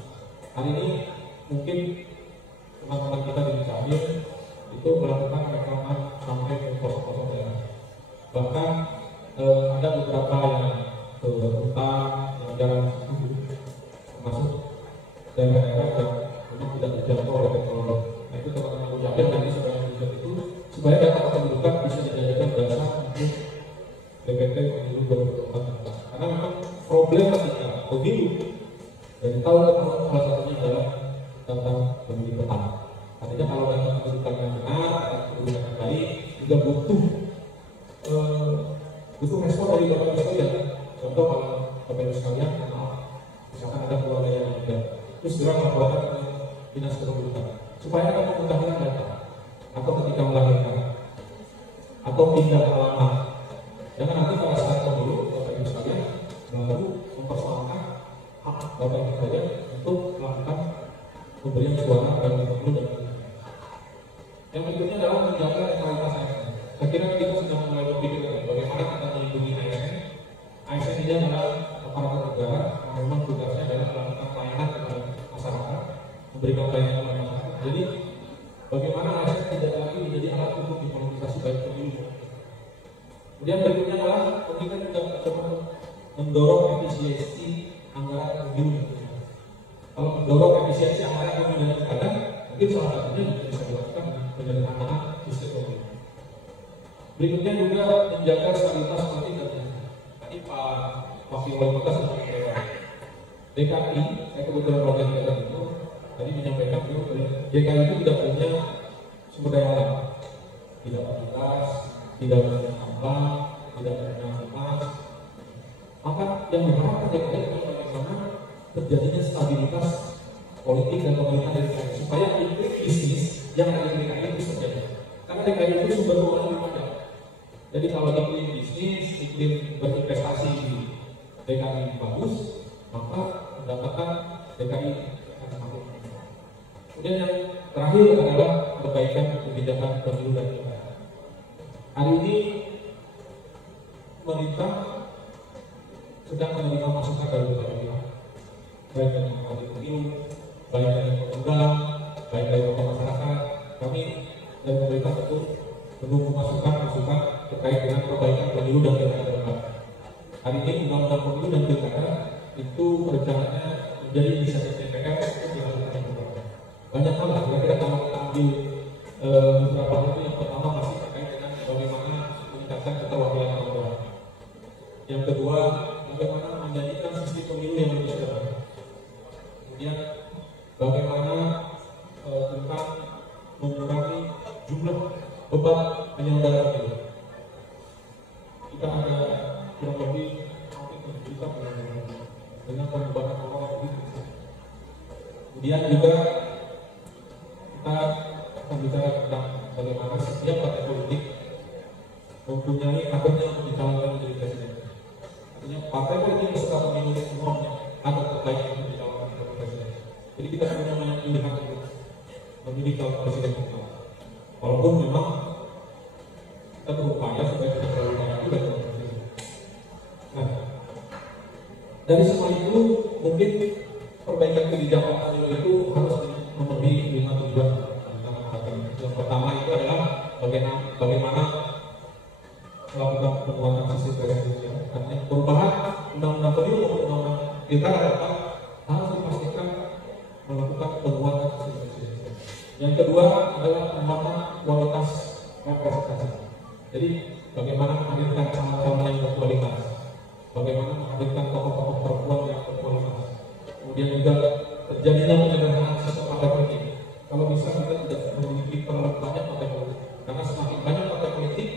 Hari ini mungkin teman-teman kita di Dukcapil itu melakukan rekaman sampai ke pos-pos daerah. Bahkan ada beberapa yang ke hutan, yang jalan masuk daerah-daerah yang memang tidak terjangkau oleh teknologi. Nah itu teman-teman Dukcapil nanti supaya menunjukkan itu supaya data kependudukan bisa dijadikan dasar untuk DPT pemilu 2024. Karena memang problem ketika pemilu dari tahun ke tahun salah satunya adalah data pemilih tetap. Artinya kalau data kependudukan yang benar, data kependudukan yang baik, juga butuh respon dari Bapak Ibu sekalian. Contoh kalau Bapak Ibu sekalian, misalkan ada keluarga yang meninggal, terus segera melaporkan ke dinas kependudukan supaya ada pemutahiran data atau ketika melahirkan atau pindah alamat. Jangan nanti pada saat pemilu Bapak Ibu sekalian baru mempersoalkan hak Bapak Ibu sekalian untuk melakukan pemberian suara bagi pemilu dan yang berikutnya adalah menjaga netralitas ASN. Saya kira kita sudah mulai berpikir bagaimana kita melindungi ASN. ASN ini adalah aparatur negara yang memang tugasnya adalah melakukan pelayanan kepada masyarakat, memberikan pelayanan kepada masyarakat. Jadi bagaimana ASN tidak lagi menjadi alat untuk dipolitisasi baik pemilu. Kemudian berikutnya adalah pemerintah juga coba mendorong efisiensi anggaran pemilu. Kalau mendorong efisiensi anggaran pemilu dan pilkada, mungkin salah satunya bisa dilakukan penyederhanaan sistem pemilu. Berikutnya juga menjaga stabilitas politik dan tadi Pak Wakil Wali Kota sudah menyampaikan DKI, saya kebetulan wakil daerah itu tadi menyampaikan DKI itu tidak punya sumber daya alam, tidak punya gas, tidak punya tambang, tidak punya emas. Maka yang diharapkan DKI adalah bagaimana terjadinya stabilitas politik dan pemerintah DKI supaya iklim bisnis yang ada di DKI itu terjadi. Karena DKI itu sumber keuangan yang ada. Jadi kalau iklim bisnis, iklim berinvestasi di DKI bagus, maka pendapatan DKI akan semakin meningkat. Kemudian yang terakhir adalah perbaikan kebijakan pemilu dan pilkada. Hari ini pemerintah sedang menerima masukan dari berbagai pihak, baik dari pengamat pemilu, baik dari undang, baik dari tokoh masyarakat. Kami dari pemerintah tentu menunggu masukan terkait dengan perbaikan pemilu dan pilkada. Hari ini undang-undang pemilu dan pilkada itu rencananya menjadi inisiatif DPR untuk dilakukan perbaikan. Banyak hal lah, kira-kira kalau kita ambil beberapa hal itu, yang pertama masih terkait dengan bagaimana meningkatkan keterwakilan perempuan. Yang kedua, bagaimana menjadikan sistem pemilu yang lebih sederhana. Kemudian bagaimana tentang mengurangi jumlah beban penyelenggara pemilu. Kita ada kurang lebih hampir 7 juta penyelenggara dengan pembebanan orang begitu. Kemudian juga kita akan bicara tentang bagaimana setiap partai politik mempunyai kadernya untuk dicalonkan menjadi presiden. Artinya partai politik peserta pemilu semuanya ada terbaik untuk dicalonkan menjadi presiden. Jadi kita punya banyak pilihan untuk memilih calon presiden kita. Walaupun memang kita berupaya supaya tidak terlalu banyak juga calon presiden. Nah, dari semua itu mungkin perbaikan kebijakan pemilu itu harus memenuhi 5 tujuan. Yang pertama itu adalah bagaimana melakukan penguatan sistem presidensial. Artinya perubahan undang-undang pemilu maupun undang-undang pilkada harus dipastikan melakukan penguatan sistem presidensial. Yang kedua adalah penguatan kualitas representasi. Jadi bagaimana menghadirkan calon-calon yang berkualitas, bagaimana menghadirkan tokoh-tokoh perempuan yang berkualitas. Kemudian juga terjadinya penyederhanaan sistem partai politik. Kalau bisa kita tidak memiliki terlalu banyak partai politik, karena semakin banyak partai politik,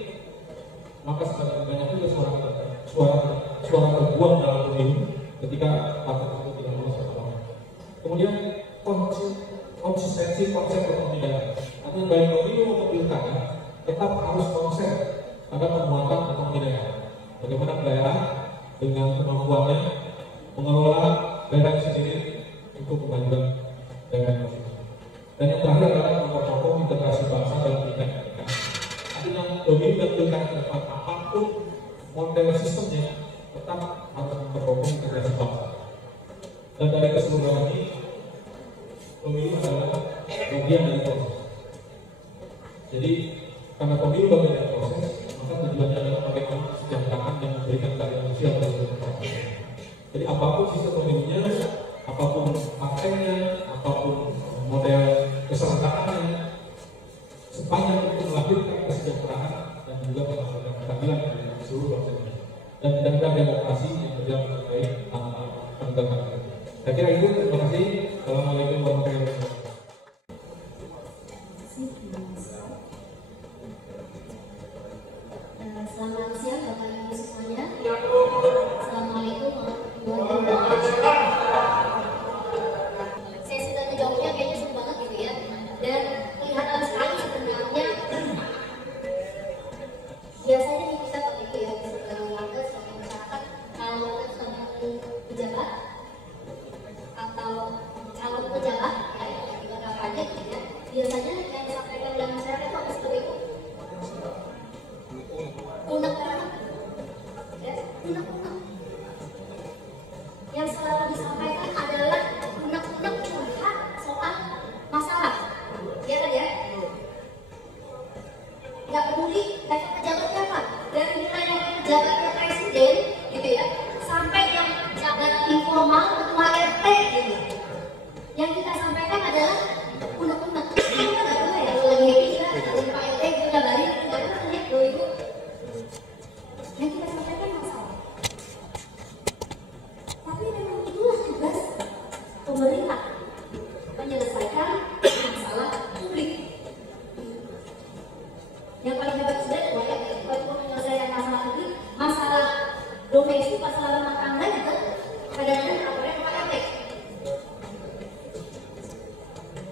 maka semakin banyak juga suara terbuang dalam pemilu ketika partai politik tidak lolos ke parlemen. Kemudian konsistensi konsep kepemimpinan. Artinya baik pemilu maupun pilkada tetap harus konsep pada penguatan kepemimpinan. Bagaimana daerah dengan kemampuannya mengelola daerah sendiri untuk kemajuan daerah masing-masing. Dan yang terakhir adalah mendorong integrasi bangsa dalam tingkat pendidikan. Artinya lebih dan tingkat ke depan apapun model sistemnya tetap harus mendorong integrasi bangsa. Dan dari keseluruhan ini pemilu adalah bagian dari proses. Jadi karena pemilu bagian dari proses, maka tujuannya adalah bagaimana kesejahteraan yang memberikan keadilan sosial pada seluruh bangsa. Jadi apapun sistem pemilunya, apapun partainya, apapun model keserentakannya, sepanjang itu melahirkan kesejahteraan dan juga menghasilkan keadilan bagi seluruh bangsa dan demokrasi yang berjalan dengan baik tanpa penegakan hukum. Saya kira itu. Terima kasih. Assalamualaikum warahmatullahi wabarakatuh. Selamat siang Bapak Ibu semuanya. Assalamualaikum warahmatullahi wabarakatuh. Saya sudah menjawabnya kayaknya seru banget gitu ya. Dan kelihatan sekali sebenarnya biasanya kita seperti itu ya, sebagai warga, sebagai masyarakat, kalau kita sedang pejabat atau calon pejabat ya, kita kampanye gitu ya, biasanya yang disampaikan oleh masyarakat itu apa seperti itu? Unek-unek, ya, unek-unek. Yang selalu disampaikan adalah unek-unek curhat soal masalah, ya kan ya? Nggak peduli level pejabatnya apa, dari mulai yang jabatnya presiden, gitu ya, sampai yang jabat informal ketua RT, gitu. Yang kita sampaikan adalah unek-unek. Itu kan nggak boleh ya, kalau lagi happy kita dari Pak RT kita kabarin, nggak pernah ya, loh itu. Yang kita sampaikan masalah. Tapi memang itulah tugas pemerintah, menyelesaikan masalah publik. Yang paling hebat sudah banyak untuk menyelesaikan masalah publik, masalah domestik, masalah rumah tangga juga kadang-kadang laporan Pak RT.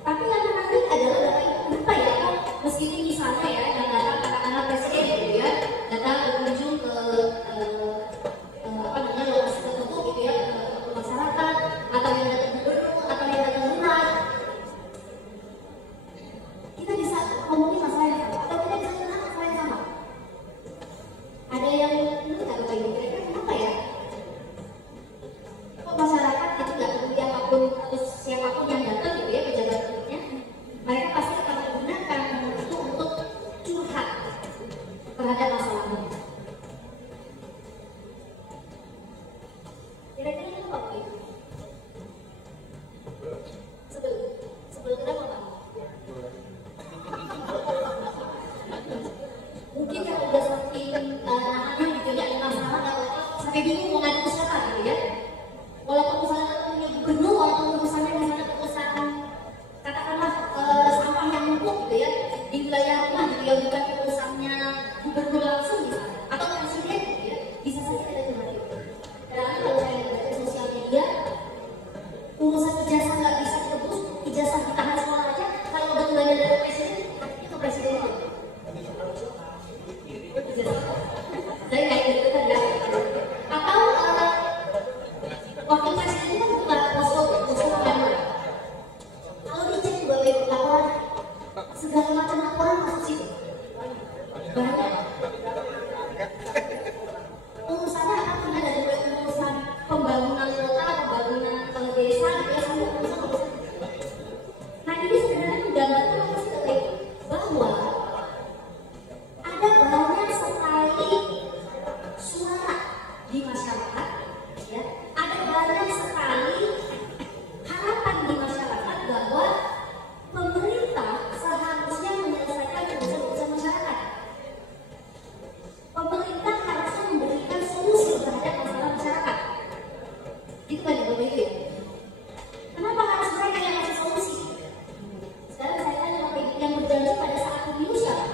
Tapi yang menarik adalah data itu lupa ya, meskipun misalnya ya yang datang katakanlah presiden gitu ya, datang berkunjung ke lokasi tertentu gitu ya, ke masyarakat, atau yang datang gubernur, atau yang datang lurah, kita bisa ngomongin masalah yang sama, atau kita bisa kenal masalah yang sama. Ada yang ini nggak Bapak Ibu, kira-kira kenapa ya? Kok masyarakat itu nggak peduli apapun atau siapapun yang datang gitu ya, pejabat publiknya, mereka pasti akan menggunakan itu untuk curhat terhadap masalahnya. Kira-kira itu apa Pak? Sebelum kenapa Pak? Mungkin kalau udah seperti anaknya gitu ya, ada masalah atau sampai bingung mau ngadu ke siapa gitu ya. Walaupun misalnya punya gubernur, walaupun misalnya urusan katakanlah sampah yang numpuk gitu ya di wilayah rumah gitu ya, bukan urusannya gubernur langsung misalnya atau presiden gitu ya, bisa saja ada curhat. Karena kalau saya lihat di sosial media, urusan ijazah nggak bisa ditebus, ijazah ditahan sekolah aja, kalau udah wilayah dari presiden, artinya ke presiden itu. Saya kayak gitu kan ya. Atau wakil presiden kan bukan posko yang kalau dicek juga baik laporan segala macam laporan masuk situ banyak. Urusannya apa punya dari urusan pembangunan kota, pembangunan desa, ya sampai urusan. Nah ini sebenarnya menggambarkan apa sih Bapak Ibu? Bahwa ada banyak sekali suara di masyarakat, ya. Ada banyak sekali harapan di masyarakat bahwa pemerintah seharusnya menyelesaikan urusan-urusan masyarakat. Pemerintah harusnya memberikan solusi terhadap masalah masyarakat. Itu kan ya Bapak Ibu ya? Kenapa harus mereka yang ngasih solusi? Sekarang saya tanya Bapak Ibu, yang berjanji pada saat pemilu siapa?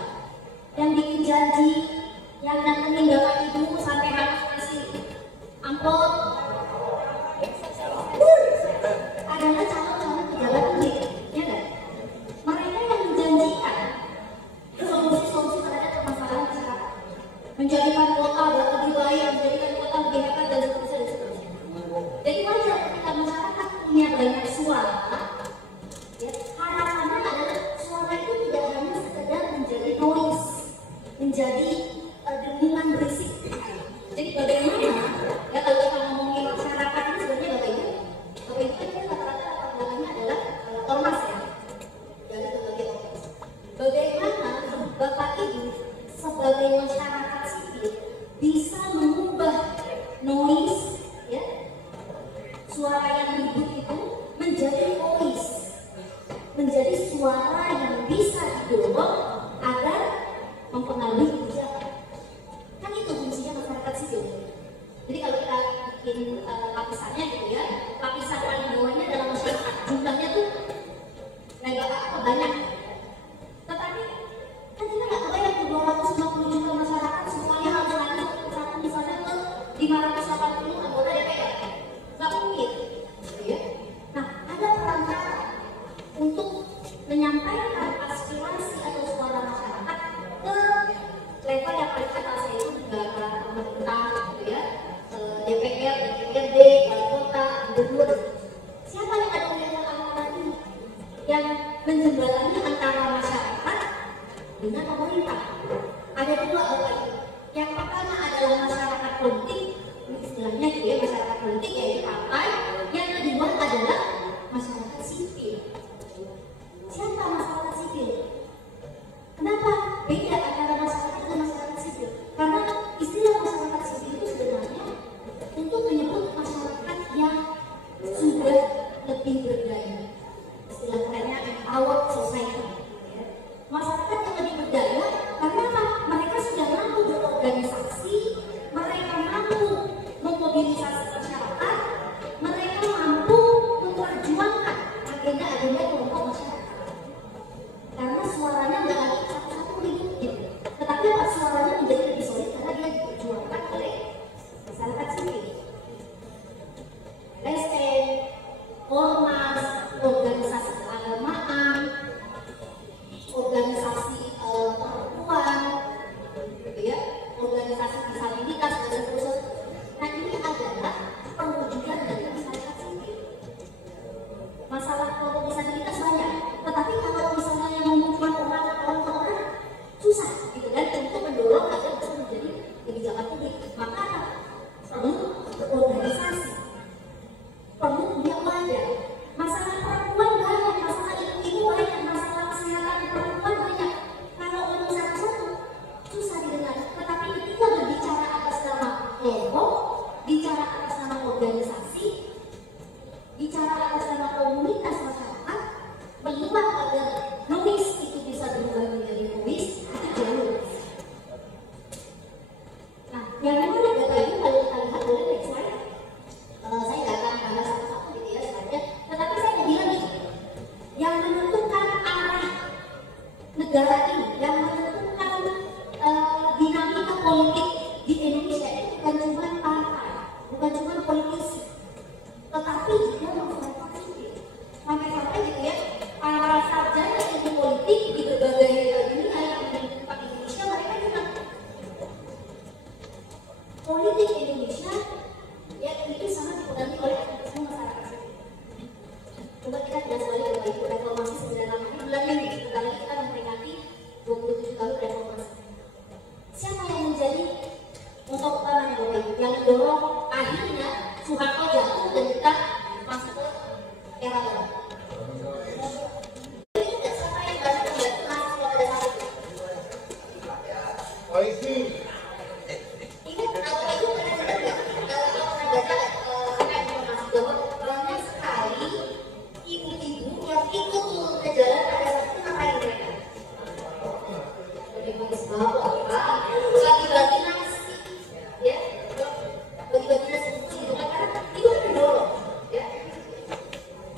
Yang bikin janji, yang datengin Bapak Ibu sampai harus ngasih amplop adalah calon-calon pejabat publik, ya kan? Mereka yang menjanjikan solusi-solusi terhadap permasalahan masyarakat, menjadikan kota lebih baik, menjadikan kota lebih hebat dan menjadi suara yang bisa didorong agar mempengaruhi kebijakan. Kan itu fungsinya masyarakat sipil. Jadi kalau kita bikin lapisannya gitu ya, lapisan paling bawahnya adalah masyarakat. Jumlahnya tuh banyak. Tetapi kan kita nggak kebayang tuh 250 juta masyarakat semuanya harus hadir satu misalnya ke 580 anggota DPR. Nggak mungkin, gitu ya. Nah, ada perantara untuk menyampaikan aspirasi atau suara masyarakat ke level yang paling atas, yaitu negara, pemerintah, gitu ya, DPR, DPRD, wali kota, gubernur. Siapa yang ada di antara ini? Yang menjembatani antara masyarakat dengan pemerintah. Ada dua orang. Yang pertama adalah masyarakat politik, istilahnya gitu ya, masyarakat politik yaitu partai. Yang kedua adalah masyarakat sipil. Siapa masyarakat sipil? Kenapa beda antara masyarakat dan masyarakat sipil? Karena istilah masyarakat sipil itu sebenarnya untuk menyebut masyarakat yang sudah lebih berdaya. Istilah kerennya empowered society. Masyarakat yang lebih berdaya karena apa? Mereka sudah mampu berorganisasi, mereka mampu memobilisasi masyarakat, mereka mampu memperjuangkan agenda-agenda kelompok masyarakat. Karena suaranya nggak lagi satu-satu ribut, tetapi suaranya menjadi lebih solid karena dia diperjuangkan oleh masyarakat sipil. LSM, ormas, organisasi keagamaan, organisasi perempuan, gitu ya, organisasi disabilitas dan seterusnya. Nah, ini adalah perwujudan dari masyarakat sipil. Masalah kelompok disabilitas banyak, tetapi kalau misalnya yang mengumpulkan orang susah, gitu kan, untuk mendorong agar bisa menjadi kebijakan publik. Maka perlu berorganisasi, perlu punya wadah. Masalah perempuan banyak, masalah ibu-ibu banyak, masalah kesehatan perempuan banyak. Kalau ngomong satu-satu susah didengar. Tetapi ketika berbicara atas nama kelompok, bicara atas nama organisasi, bicara atas nama komunitas masyarakat, peluang agar noise itu bisa berubah menjadi voice itu jauh lebih besar. Nah, yang kedua data ini kalau kita lihat boleh next slide. Saya nggak akan bahas satu-satu gitu ya slide-nya, tetapi saya mau bilang nih, yang menentukan arah negara ini, yang menentukan dinamika politik di Indonesia itu bukan cuma partai, bukan cuma politisi, tetapi juga masyarakat sipil. Sampai-sampai gitu ya, para sarjana ilmu politik di berbagai dunia yang menentukan Indonesia, mereka bilang politik Indonesia ya itu sangat dipengaruhi oleh aktivisme masyarakat sipil. Coba kita jelas balik ke Ibu Reformasi 98 ini bulan Mei, sebentar lagi kita memperingati 27 tahun reformasi. Siapa yang menjadi motor utamanya Bapak Ibu yang mendorong akhirnya Soeharto jatuh dan kita masuk ke era baru? Ini tidak siapa yang banyak membantu mahasiswa pada saat itu. Ingat Bapak Ibu pernah dengar nggak? Kalau pernah baca informasi bahwa banyak sekali ibu-ibu yang ikut turun ke jalan pada saat itu ngapain mereka? Bagi-bagi sembako, bagi-bagi nasi, ya, bagi-bagi nasi gitu kan, karena itu mendorong, ya.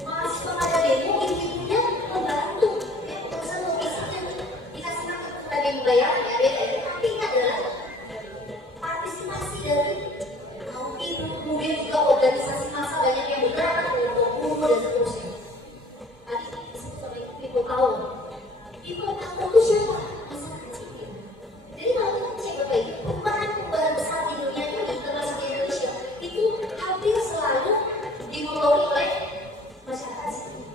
Mahasiswa pada demo, ibu-ibunya membantu, ya, urusan logistiknya dikasih makan sebagai pembayaran, ya, beda. Tapi ini adalah partisipasi dari ibu, kemudian juga organisasi massa banyak yang bergerak, kelompok buruh dan seterusnya. Tadi disebut sama people power. People power itu siapa? Masyarakat sipil. Jadi kalau kita cek Bapak Ibu, perubahan besar di dunia ini, termasuk di Indonesia, itu hampir selalu dimotori oleh masyarakat sipil.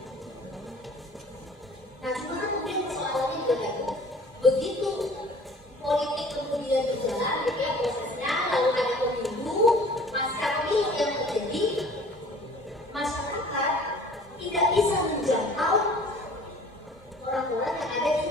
Nah, cuma kan kemudian persoalannya juga Bapak Ibu, begitu politik kemudian berjalan, gitu ya prosesnya, lalu ada pemilu, pasca pemilu yang terjadi, masyarakat tidak bisa menjangkau orang-orang yang ada di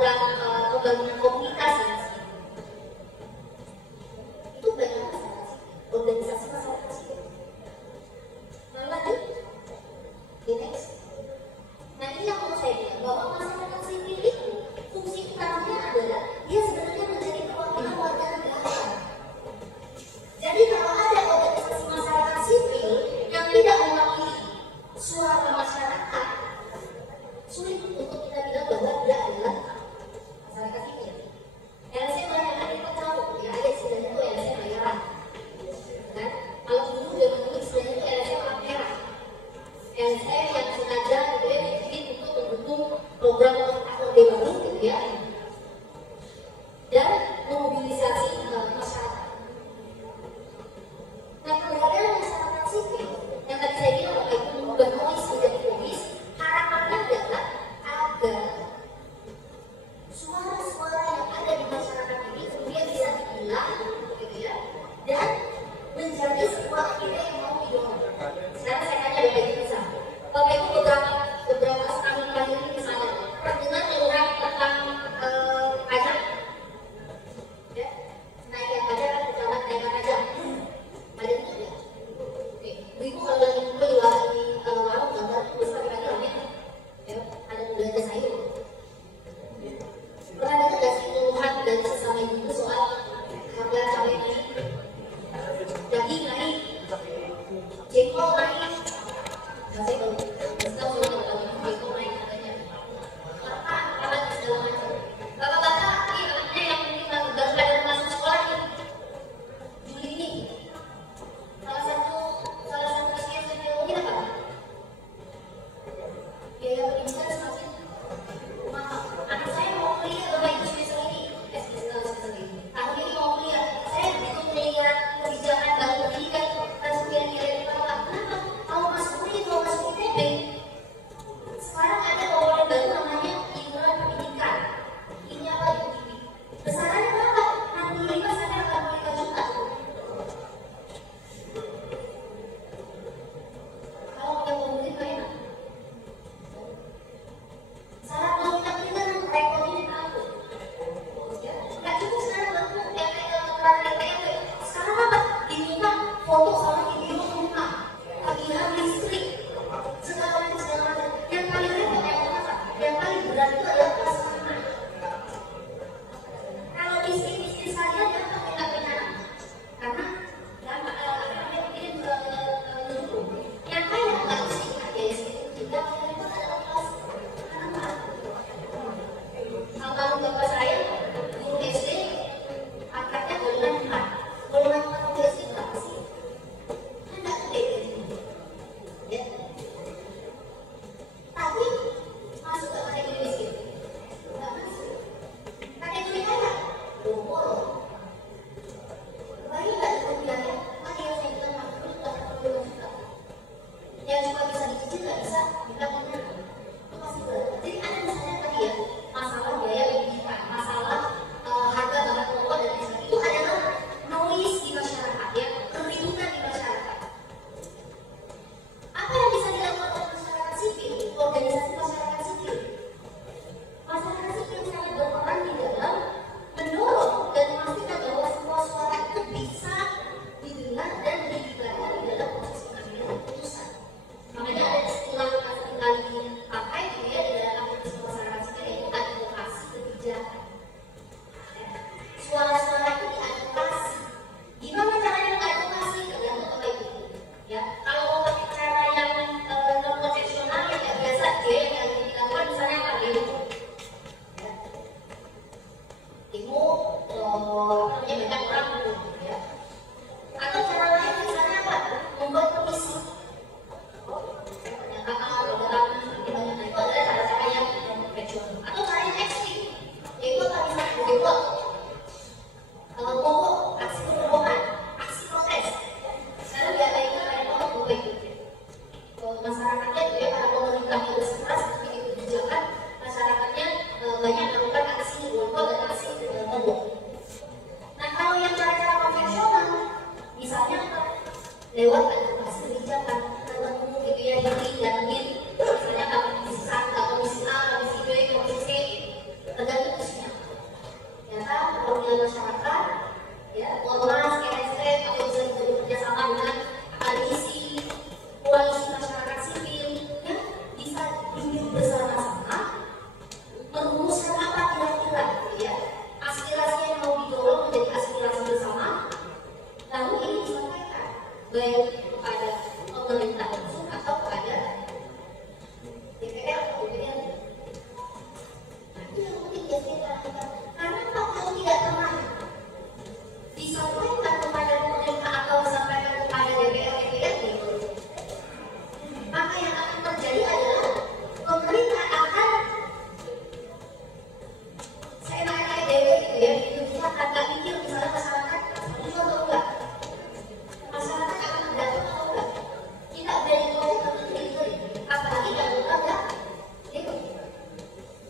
program pembangunan komunitas ya. Itu banyak organisasi masyarakat sipil. Nah lanjut, di next. Nah ini yang mau saya bilang bahwa masyarakat sipil itu fungsi utamanya adalah dia sebenarnya menjadi perwakilan warga negara. Jadi kalau ada organisasi masyarakat sipil yang tidak mewakili suara masyarakat, sulit untuk kita bilang bahwa dia adalah masyarakat sipil. LSM bayaran kita tahu, ya ada istilahnya itu LSM bayaran. Kan? Kalau dulu zaman dulu istilahnya itu LSM merah. LSM yang sengaja gitu ya dibikin untuk mendukung program orde baru gitu ya, dan memobilisasi masyarakat. Nah keberadaan masyarakat sipil yang tadi saya bilang bahwa itu mengubah noise menjadi voice, harapannya adalah agar suara-suara yang ada di masyarakat ini kemudian bisa dibilang gitu ya, dan menjadi sebuah ide yang mau didorong. Sekarang saya tanya Bapak Ibu bisa, Bapak Ibu beberapa setahun terakhir ini misalnya terdengar orang tentang duduk bersama-sama merumuskan apa kira-kira ya aspirasi yang mau didorong menjadi aspirasi bersama, lalu ini disampaikan baik kepada pemerintah langsung atau kepada DPR atau DPR. Nah, itu yang penting ya kita lakukan. Karena kalau tidak pernah disampaikan kepada pemerintah atau disampaikan kepada DPR gitu, maka yang akan terjadi adalah pemerintah akan saya nanya Dewi gitu ya, itu kita akan mikir misalnya masyarakat itu atau enggak, masyarakat akan mendapatkan atau enggak, kita dari proses itu apalagi kalau enggak itu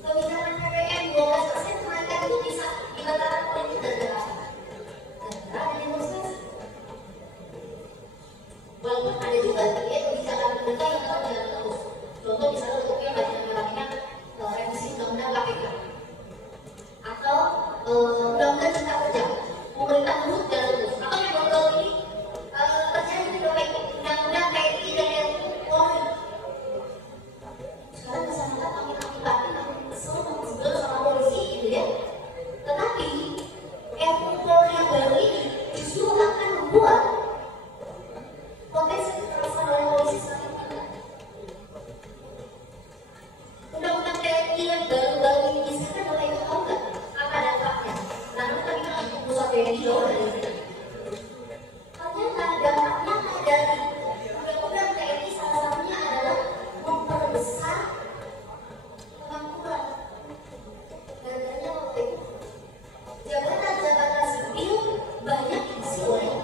kebijakan PPN 12% kenaikan itu bisa dibatalkan oleh kita adalah ada demonstrasi. Walaupun ada juga ya kebijakan pemerintah yang tetap jalan terus. Contoh misalnya untuk yang namanya revisi undang-undang KPK atau undang-undang cipta kerja, pemerintah terus jalan terus. Atau yang baru ini terjadi di undang-undang TNI dan Polri. Sekarang masyarakat makin kesel sebelum sama polisi gitu ya. Tetapi RUU Polri yang baru ini justru akan membuat potensi kekerasan oleh polisi semakin tinggi. Undang-undang TNI yang baru-baru ini disahkan oleh itu tahu nggak apa dampaknya? Karena tadi kan pusat TNI loh dari sini. Ternyata dampaknya dari undang-undang TNI salah satunya adalah memperbesar pengangguran. Gara-garanya waktu itu jabatan-jabatan sipil banyak diisi oleh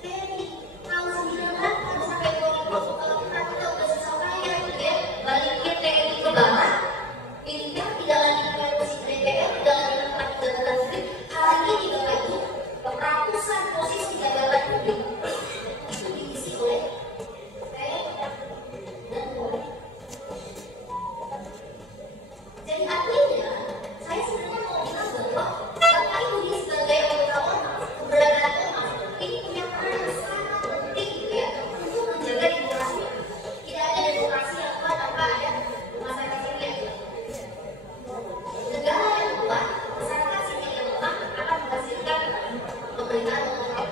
TNI. Tahun 98 sampai 2000 kalau kita udah susah kaya gitu ya, balikin TNI ke barat, militer tidak lagi dengan posisi DPR, tidak lagi dengan jabatan publik. Hari ini Bapak Ibu, ratusan posisi jabatan publik itu diisi oleh TNI dan Polri. Jadi artinya, saya sebenarnya mau bilang bahwa Bapak Ibu ini sebagai anggota ormas, keberadaan ormas ini punya peran yang sangat penting gitu ya untuk menjaga demokrasi. Tidak ada demokrasi yang kuat tanpa ada masyarakat sipil. Negara yang kuat, masyarakat sipil yang lemah akan menghasilkan pemerintahan yang lemah.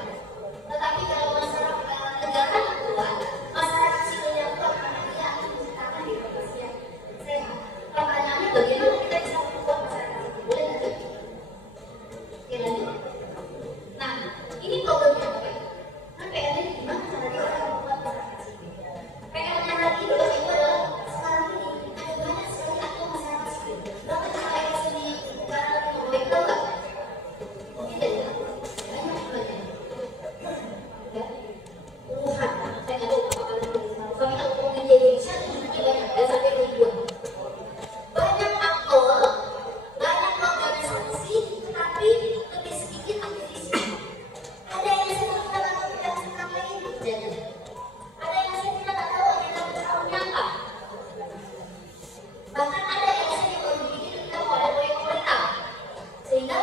Tetapi kalau negara yang kuat, masyarakat sipil yang kuat, karena dia akan menciptakan demokrasi yang sehat. Pertanyaannya bagaimana kita bisa membuat masyarakat sipil? Boleh lanjut? Oke, lanjut. Nah, ini problemnya apa? Kan PR-nya gimana cara kita membuat masyarakat sipil? PR-nya hari ini Bapak Ibu adalah sekarang ini ada banyak sekali aktor masyarakat sipil. Bahkan kalau LSM di negara Republik tahu nggak? Mungkin tidak. Banyak. Ya, puluhan. Saya nggak tahu apakah kalian tahu. Kami tahu di Indonesia jumlahnya banyak, ada sampai ribuan. Banyak aktor, banyak organisasi, tetapi lebih sedikit aktivisnya. Ada yang saya tidak tahu tentang apa ini terjadi. Ada yang saya tidak tahu agenda besarnya apa. Bahkan ada yang saya baru dibikin tentang oleh pemerintah. Sehingga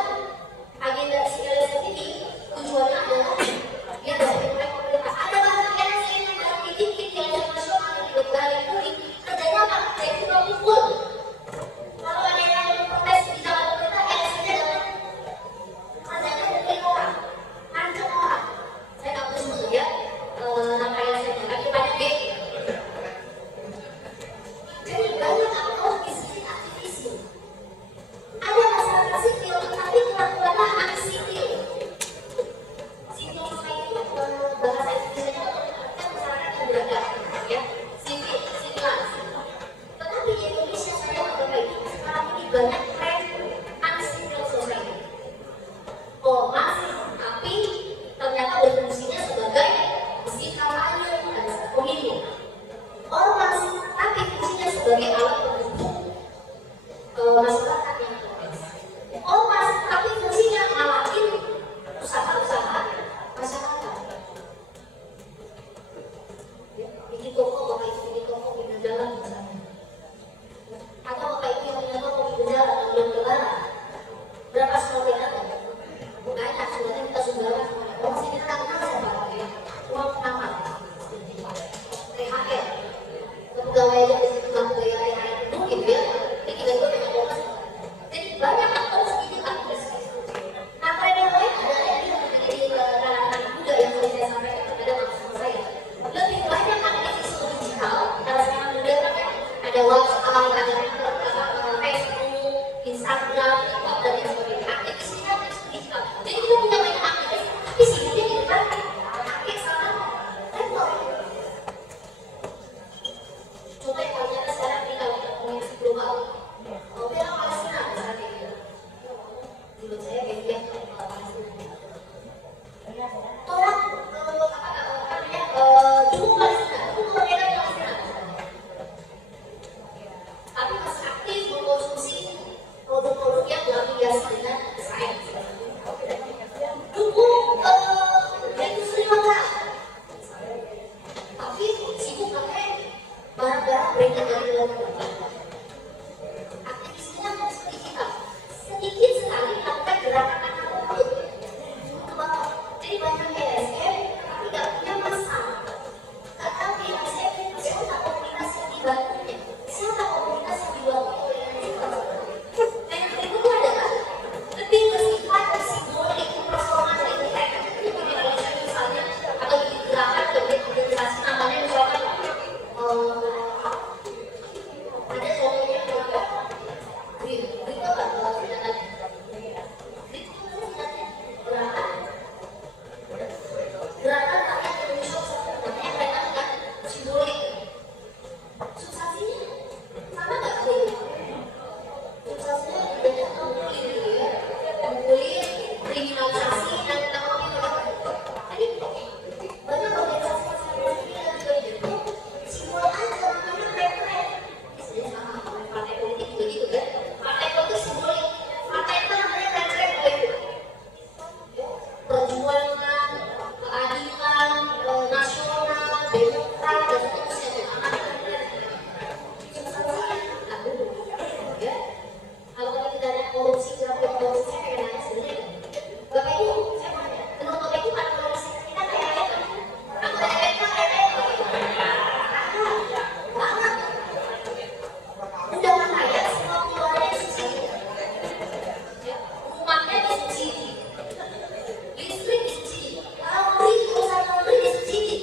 agenda si LSM ini tujuannya adalah biar dari pemerintah. Ada bahkan LSM yang dalam bikin LSM nasional yang tidak berani publik. Kerjanya apa? Saya juga pukul. Kalau ada yang protes di jalan pemerintah, LSM-nya dapat kerjanya dari orang, ancam orang. Saya nggak perlu sebut ya nama LSM-nya, tapi banyak deh. Jadi banyak aktor di sini aktivis. Ada masyarakat sipil, tapi kelakuannya anti-sipil. Sipil society itu bahasa Indonesia kan masyarakat yang beragam, ya. Sipil, tetapi di Indonesia saya Bapak Ibu sekarang ini banyak tren anti-civil society. Ormas, tapi ternyata berfungsinya sebagai mesin kampanye pada saat pemilu. Ormas, tapi fungsinya sebagai alat pendukung masyarakat yang protes. Ormas, tapi fungsinya ngalahin usaha-usaha masyarakat. Ya, bikin toko, Bapak Ibu bikin toko, bikin jalan misalnya. Atau Bapak Ibu yang punya toko di penjara terafiliasi dengan Israel. Dukung industri lokal, tapi sibuk pakai barang-barang branded dari luar negeri. Aktivisnya seperti kita, sedikit sekali melakukan gerakan anak muda. Jadi banyak LSM, tapi nggak punya masa. Nggak tahu di LSM siapa komunitas yang dibantunya, siapa komunitas yang dibantu oleh LSM. Dan yang berikutnya adalah lebih bersifat simbolik personal dari mereka. Jadi bagi LSM misalnya, atau di gerakan lebih organisasi namanya misalkan ada contohnya juga berikut apa tindakan gerakan rakyat Indonesia namanya mereka kan simbolik. Substansinya sama nggak sih? Substansinya banyak mengkulit gitu ya, mengkulit kriminalisasi dan tapi banyak organisasi yang juga itu simbol aja namanya keren-keren. Misalnya sama partai politik juga gitu kan, partai politik simbolik, partai itu namanya keren-keren gitu. Perjuangan, keadilan, nasional, demokrat, dan seterusnya. Ya, kalau kita ada korupsi, korupsi kayak mana sebenarnya? Bapak Ibu, saya mau nanya, menurut Bapak Ibu ada korupsi kita kayak apa? Anggota DPR kayak banget. Udah kaya semua keluarnya subsidi, rumahnya disubsidi, listrik disubsidi, laundry, usaha laundry disubsidi,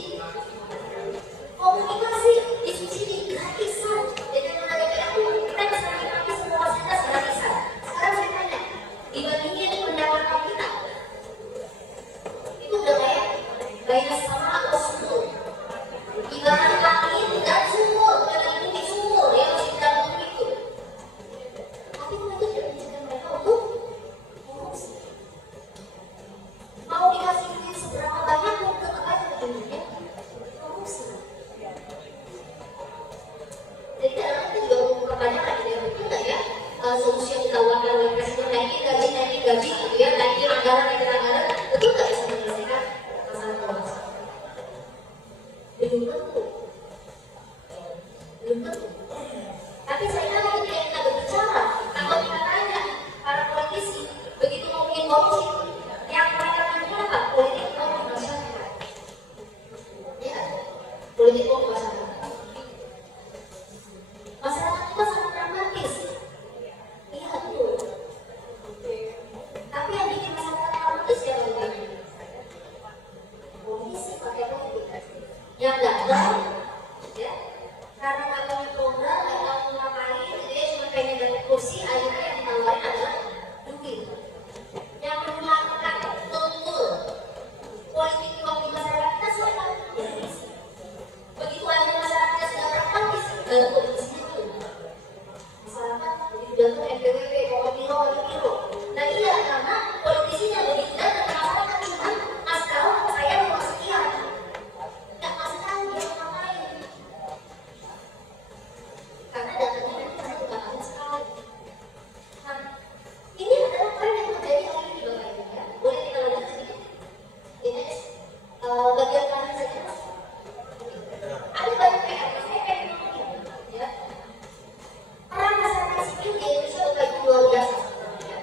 komunikasi disubsidi, gratisan. Jadi menurut DPR kita bisa menikmati semua fasilitas gratisan. Sekarang saya tanya, dibandingin pendapatan kita, itu udah kayak bayar sama atau sumur. Ibarat langit dan sumur, dengan bumi sumur yang masih dalam bumi itu. Tapi mereka tidak menjadikan mereka untuk korupsi. Mau dikasih duit seberapa banyak pun tetap aja ujungnya korupsi. Jadi dalam itu juga membuka banyak lagi ya, betul nggak ya? Solusi yang ditawarkan oleh presiden naikin gaji gitu ya, naikin anggaran, betul nggak bisa menyelesaikan masalah korupsi? Belum tentu. Tapi saya kalau kita berbicara, kalau kita tanya para politisi, begitu ngomongin korupsi, yang mereka lakukan apa? Politik maupun masyarakat. Ya, politik maupun masyarakat. Masyarakat kita sangat pragmatis. Iya betul. Tapi yang bikin masyarakat pragmatis siapa lagi? Politisi pakai politik. Yang gagal, ya, karena nggak punya program, nggak tahu ngapain, dia cuma pengen dapat kursi, akhirnya yang ditawarin adalah duit. Yang melakukan betul politik di masyarakat kita siapa? Politisi. Begitu ada masyarakat sudah pragmatis, politisinya tuh masyarakat begitu datang NPWP, Biro. Nah iya, karena politisinya begitu datang ke masyarakat cuma mas tahu saya mau sekian. Nggak masih tahu dia mau ngapain, karena datanya itu hanya bukan sekali. Nah, ini adalah tren yang terjadi hari ini Bapak Ibu ya. Boleh kita lanjut sedikit? Ini bagian kanan saja. Ada banyak PR, saya pengen ngomongin ya. Peran masyarakat sipil di Indonesia Bapak Ibu luar biasa. Ya.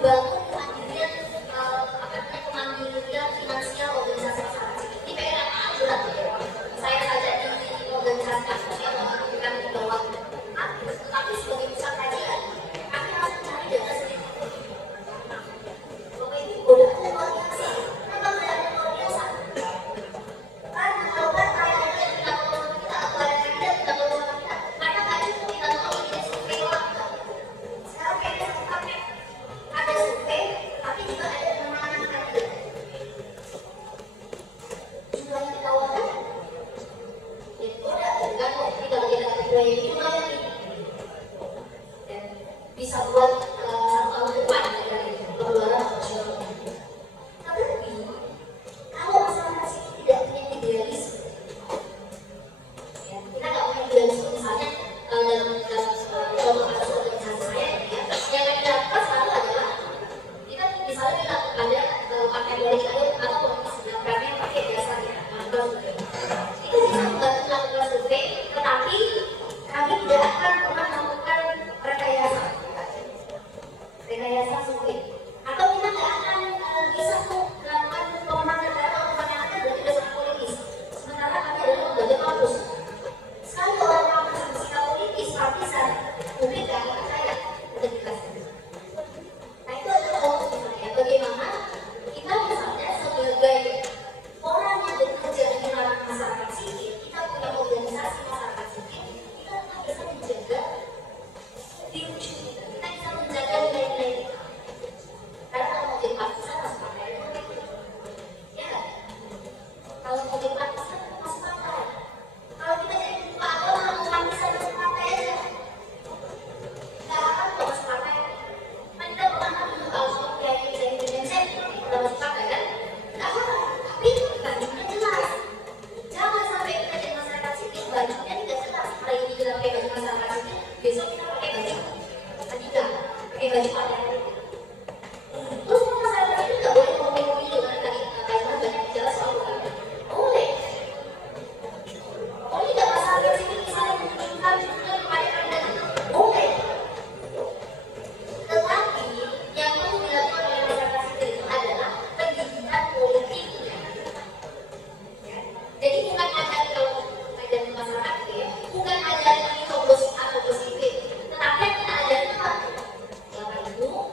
membangun kemandirian kemandirian finansial organisasi masyarakat. Ini PR yang berat ya. Saya saja di organisasi nasional bukan di bawah, tetapi sebagai pusat kajian kami harus mencari data sendiri. Bahwa ini udah luar biasa, memang udah luar biasa. Karena kalau kan kayak itu yang kita mau kita kepada kandidat kita mau kita, karena tadi kita mau ini survei orang. Sekarang kayaknya pakai ada survei, tapi juga ada penanganan kandidat. Jumlahnya ditawarkan, itu udah enggak kok kita lagi ada jumlah ini lumayan nih. Dan bisa buat 1 tahun depan dari pengeluaran nasional. Tapi kalau masyarakat sini tidak punya idealisme, ya, kita nggak punya idealisme misalnya dalam contoh kasus organisasi saya ya, yang kita dapat selalu adalah kita misalnya kita ada pakai politik atau politik sebenarnya yang pakai dasar ya, melakukan survei. Itu bisa membantu melakukan survei, tetapi kami tidak akan pernah melakukan rekayasa survei, atau kita nggak akan bisa tuh melakukan pemenangan data atau pemenangan berarti dasar politis. Sementara kami adalah lembaga kampus. Sekali orang kampus bersikap politis, partisan, publik nggak akan percaya integritas. Nah itu adalah misalnya bagaimana kita misalnya sebagai orang yang bekerja di ranah masyarakat sipil, kita punya organisasi masyarakat sipil, kita bisa menjaga virtue kita bisa menjaga nilai-nilai kita. Karena kalau mau jadi partisan masuk partai itu, ya kan? Kalau mau jadi partisan masuk partai. Kalau kita jadi buka agama mau partisan masuk partai aja, nggak akan masuk partai. Kan kita pernah kalau soal kayak kita Indonesia kita masuk partai kan? Nggak akan. Tapi bajunya jelas. Jangan sampai kita jadi masyarakat sipil bajunya tidak jelas. Hari ini kita pakai baju masyarakat sipil, besok kita pakai baju tidak, pakai baju partai. Terus masyarakat itu nggak boleh ngomong-ngomong itu kan tadi karena banyak bicara soal agama. Boleh. Oh tidak masyarakat sipil misalnya menunjukkan kepada kandidat boleh. Tetapi yang perlu dilakukan oleh masyarakat sipil itu adalah pendidikan politiknya. Jadi bukan ada kalau kajian masyarakat gitu ya, bukan ada di komposisi A komposisi B, tetapi kita ada apa? Bapak Ibu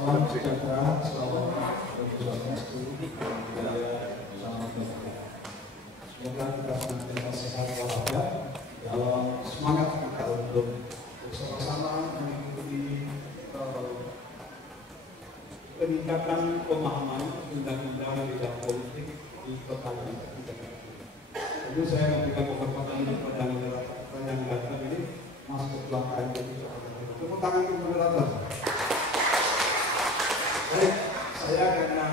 Salam sejahtera, selamat berjuang budaya salam negara. Semoga kita senantiasa sehat walafiat dalam semangat kita untuk bersama-sama mengikuti peningkatan pemahaman undang-undang bidang politik di kota kita. Jadi saya memberikan penghormatan kepada yang datang ini, Mas Ketua KMI. Tepuk tangan untuk moderator. Baik, saya karena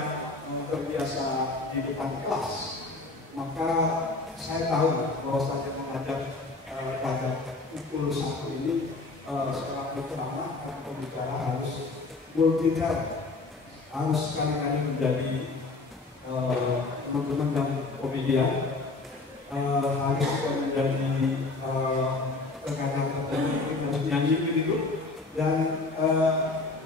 terbiasa di depan kelas, maka saya tahu bahwa saya mengajar pada pukul 1 ini setelah berceramah dan pembicara harus multitask, harus sekali-kali menjadi teman-teman dan komedian, harus juga menjadi terkadang harus nyanyi begitu, dan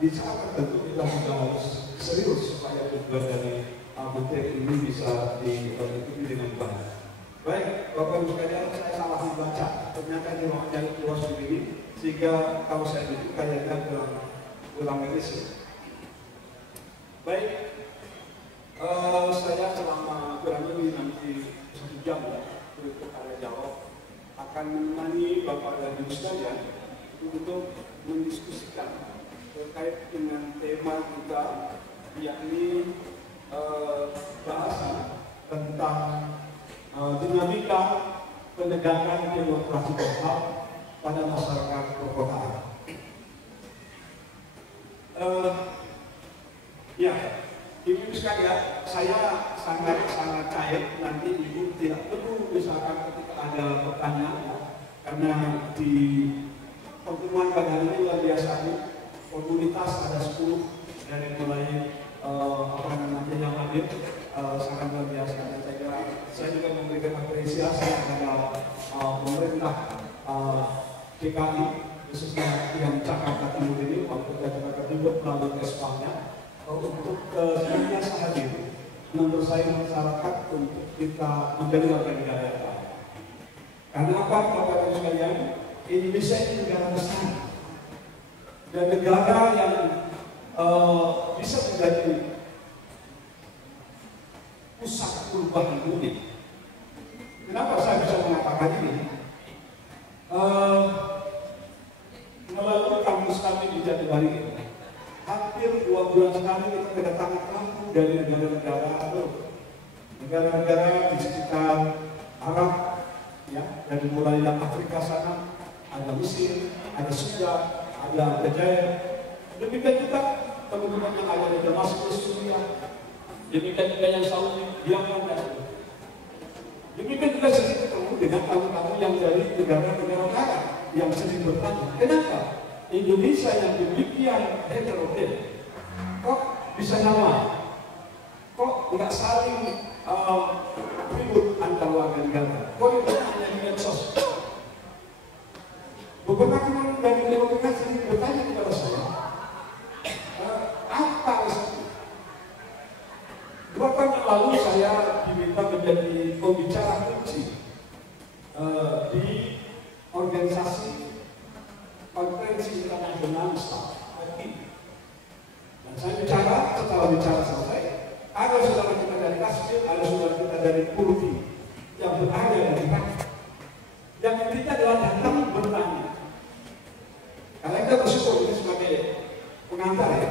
di saat tertentu kita juga harus serius supaya tujuan dari materi ini bisa diikuti dengan baik. Baik, Bapak Ibu sekalian, saya salah membaca. Ternyata di ruang luas begini, sehingga kalau saya itu kayaknya kurang medis. Baik, saya selama kurang lebih nanti 1 jam ya untuk tanya jawab akan menemani Bapak dan Ibu sekalian untuk mendiskusikan terkait dengan tema kita, yakni bahasan tentang dinamika penegakan demokrasi lokal pada masyarakat perkotaan. Ya, Ibu sekalian, saya sangat cair. Nanti Ibu tidak perlu misalkan ketika ada pertanyaan, karena di pertemuan pada hari ini luar biasa ini. Komunitas ada 10 dari mulai yang hadir sangat luar biasa, dan saya kira saya juga memberikan apresiasi kepada pemerintah DKI khususnya yang Jakarta Timur ini, waktu Jakarta Timur melalui Kespalnya untuk senantiasa hadir membersamai masyarakat untuk kita menjadi warga negara yang baik. Karena apa, Bapak Ibu sekalian, Indonesia ini negara besar dan negara yang bisa menjadi pusat perubahan dunia. Kenapa saya bisa mengatakan ini? Melalui kampus kami di Jatibarang ini, hampir 2 bulan sekali kita kedatangan tamu dari negara-negara di sekitar Arab, ya, dari mulai yang Afrika sana, ada Mesir, ada Sudan, ada Aljazair. Demikian juga teman-teman yang ada di Damaskus, Suriah, demikian juga yang Saudi, Yaman, dan demikian juga sering ketemu dengan tamu-tamu yang dari negara-negara barat yang sering bertanya, kenapa Indonesia yang demikian heterogen kok bisa nyala? Kok nggak saling ribut antar warga negara? Kok itu hanya di medsos? Beberapa teman dari Demokrat sering bertanya kepada saya, apa itu? 2 tahun yang lalu saya diminta menjadi pembicara kunci di organisasi konferensi internasional Islam. Dan saya bicara, setelah bicara selesai, ada saudara kita dari Kashmir, ada saudara kita dari Turki yang berada di Irak. Yang intinya adalah datang bertanya. Karena kita bersyukur ini sebagai pengantar ya.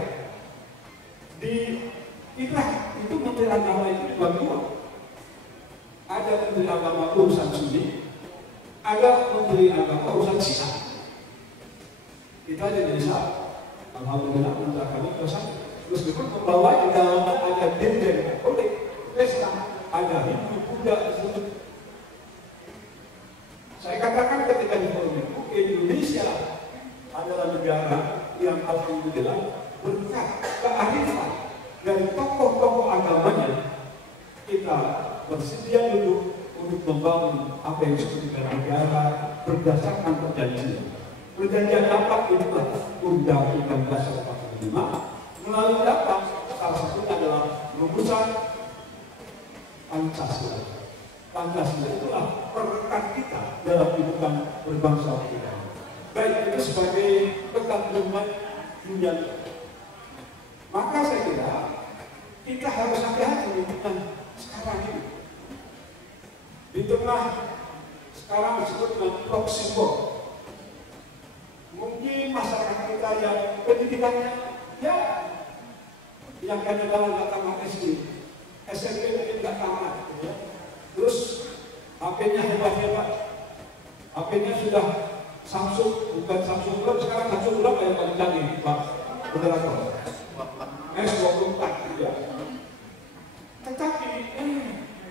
Di Irak itu menteri agama itu dibagi 2. Ada menteri agama urusan Sunni, ada menteri agama urusan Syiah. Kita di Indonesia, alhamdulillah menteri agama urusan, terus berikut membawa di dalamnya ada diri Katolik, Kristen, ada Hindu, Buddha. Saya katakan ketika di forum itu, Indonesia adalah negara yang alhamdulillah berkat kearifan dari tokoh-tokoh agamanya, kita bersedia dulu untuk membangun apa yang disebut negara berdasarkan perjanjian. Perjanjian apa? Itulah Undang-Undang Dasar 45. Melalui apa? Salah satunya adalah rumusan Pancasila. Pancasila itulah perekat kita dalam kehidupan berbangsa kita. Baik, itu sebagai pegangan dunia. Maka saya kira kita harus hati-hati dengan sekarang ini. Di tengah sekarang disebut dengan proxy war. Mungkin masyarakat kita yang pendidikannya ya yang kadang-kadang nggak tamat SD, SMP mungkin nggak tamat, ya. Terus HP-nya hebat-hebat, HP-nya sudah Samsung, bukan Samsung Club, sekarang Samsung Club yang paling canggih, Pak Moderator. S24 ya. Tetapi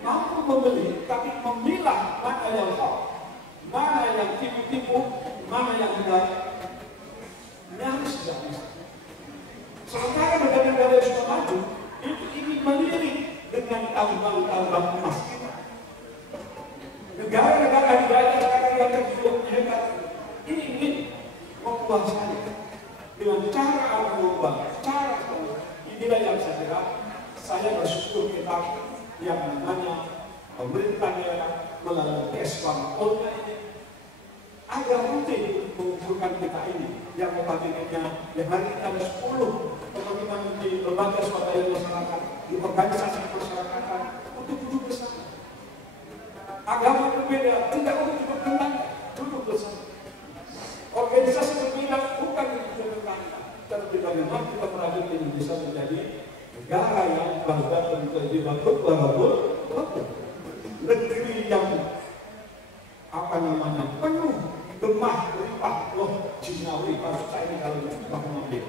mampu membeli, tapi memilah mana yang hoax, mana yang tipu-tipu, mana yang benar, nyaris tidak bisa. Sementara negara-negara yang sudah maju itu ingin melirik dengan tambang-tambang emas kita. Negara-negara yang terjun hebat ini ingin menguasai dengan cara mengubah cara. Inilah yang saya kira saya bersyukur kita yang namanya pemerintah daerah melalui PSBAM Polda ini agak rutin mengumpulkan kita ini yang notabene-nya yang hari ini ada 10 teman-teman di lembaga swadaya masyarakat, di organisasi masyarakat untuk duduk bersama. Agama berbeda tidak untuk bertentangan, duduk bersama. Organisasi berbeda bukan untuk bertentangan, tapi bagaimana kita merajut Indonesia menjadi negara yang bangga menjadi bagus, negeri yang apa namanya penuh gemah limpah loh jinawi pada saya ini kalau mengambil.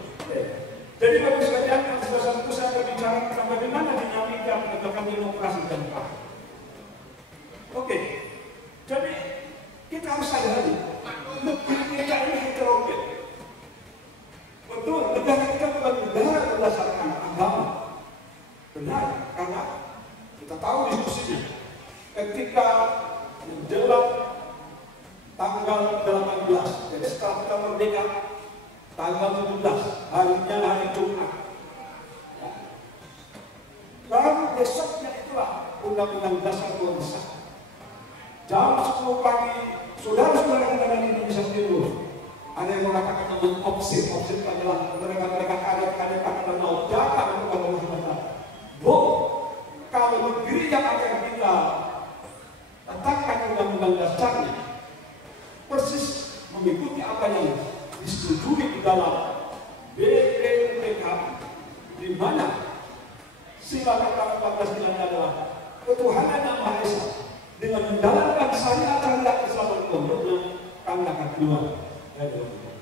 Jadi bagi sekalian yang sebesar itu saya berbicara tentang bagaimana dinamika penegakan demokrasi dan HAM. Oke, jadi kita harus sadari negeri kita ini heterogen. Betul, negara kita bukan negara berdasarkan agama. Benar, karena kita tahu diskusinya. Ketika menjelang tanggal 18, jadi setelah kita merdeka, tanggal 17, harinya hari Jumat. Lalu besoknya itulah Undang-Undang Dasar 2001. Jam 10 pagi, saudara-saudara negara Indonesia Timur, ada yang mengatakan namanya opsi adalah mereka kader-kader akan mau datang kepada masyarakat. Kalau negeri yang akan kita letakkan undang-undang dasarnya persis mengikuti apa yang disetujui di dalam BPUPK, di mana sila kata Pancasila adalah ketuhanan yang Maha Esa dengan menjalankan syariat Islam dan kami akan keluar dari dunia.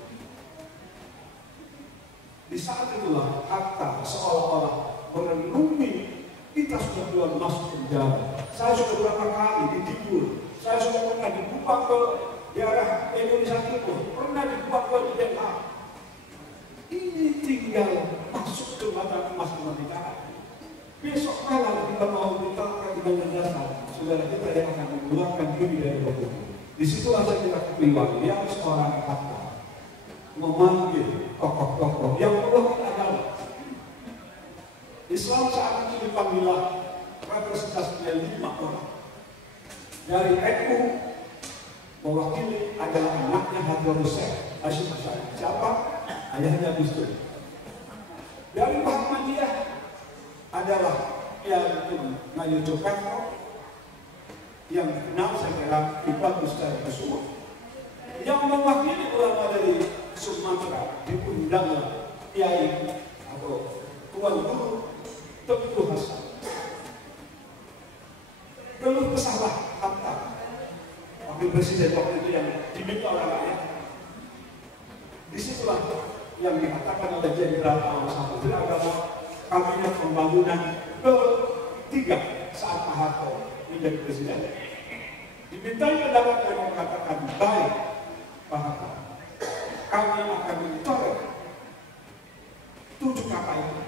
Di saat itulah kata seolah-olah merenungi kita sudah keluar masuk penjara. Saya sudah berapa kali ditipu, saya sudah pernah dibuang ke daerah Indonesia Timur, pernah dibuang ke Den Haag. Ini tinggal masuk ke mata emas kemerdekaan. Besok malam kita mau diterapkan dengan dasar, saudara kita yang akan mengeluarkan diri dari hukum. Di situlah saya kira keliwat yang seorang kata memanggil tokoh-tokoh yang perlu agama. Islam saat ini dipanggillah representasinya 5 orang. Dari NU mewakili adalah anaknya Habibur Hashim Asy'ari. Siapa? Ayahnya Gus Dur. Dari Muhammadiyah adalah yang Mayu Soekarno, yang kenal saya kira Iqbal Ustaz Kusuma. Yang mewakili ulama dari Sumatera diundanglah Kiai atau Tuan Guru Tengku Hasan. Keluh kesahlah Hatta, wakil presiden waktu itu yang diminta oleh rakyat. Disitulah yang dikatakan oleh Jenderal Al-Sabri Agama Kabinet Pembangunan ketiga saat Pak Harto menjadi presiden. Dimintai pendapat yang mengatakan baik Pak Harto, kami akan mencoret 7 kata itu.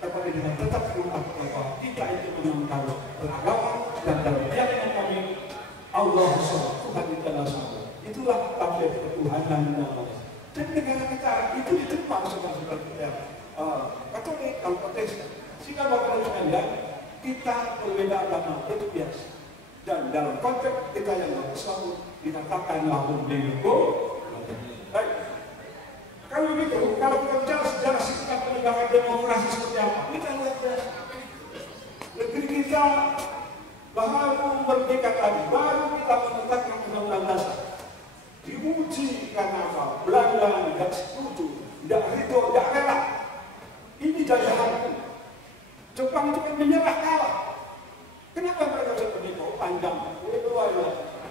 Tetapi dengan tetap berulang bahwa kita itu mengenal beragama dan dalam keyakinan kami Allah Tuhan kita adalah itulah tafsir ketuhanan dan Allah. Dan negara kita itu diterima saudara-saudara kita Katolik dalam konteksnya. Sehingga bapak sekalian kita berbeda agama itu biasa. Dan dalam konteks kita yang Islam dikatakan lahum dinukum. Baik. Kalau begitu, kalau kita bicara sejarah sikap penegakan demokrasi seperti apa? Kita lihat ya. Negeri kita baru merdeka tadi, baru kita menetapkan undang-undang dasar. Diuji karena apa? Belanda tidak setuju, tidak ridho, tidak rela. Ini jajahanku. Jepang itu kan menyerah kalah. Kenapa mereka seperti itu? Panjang. Itu aja.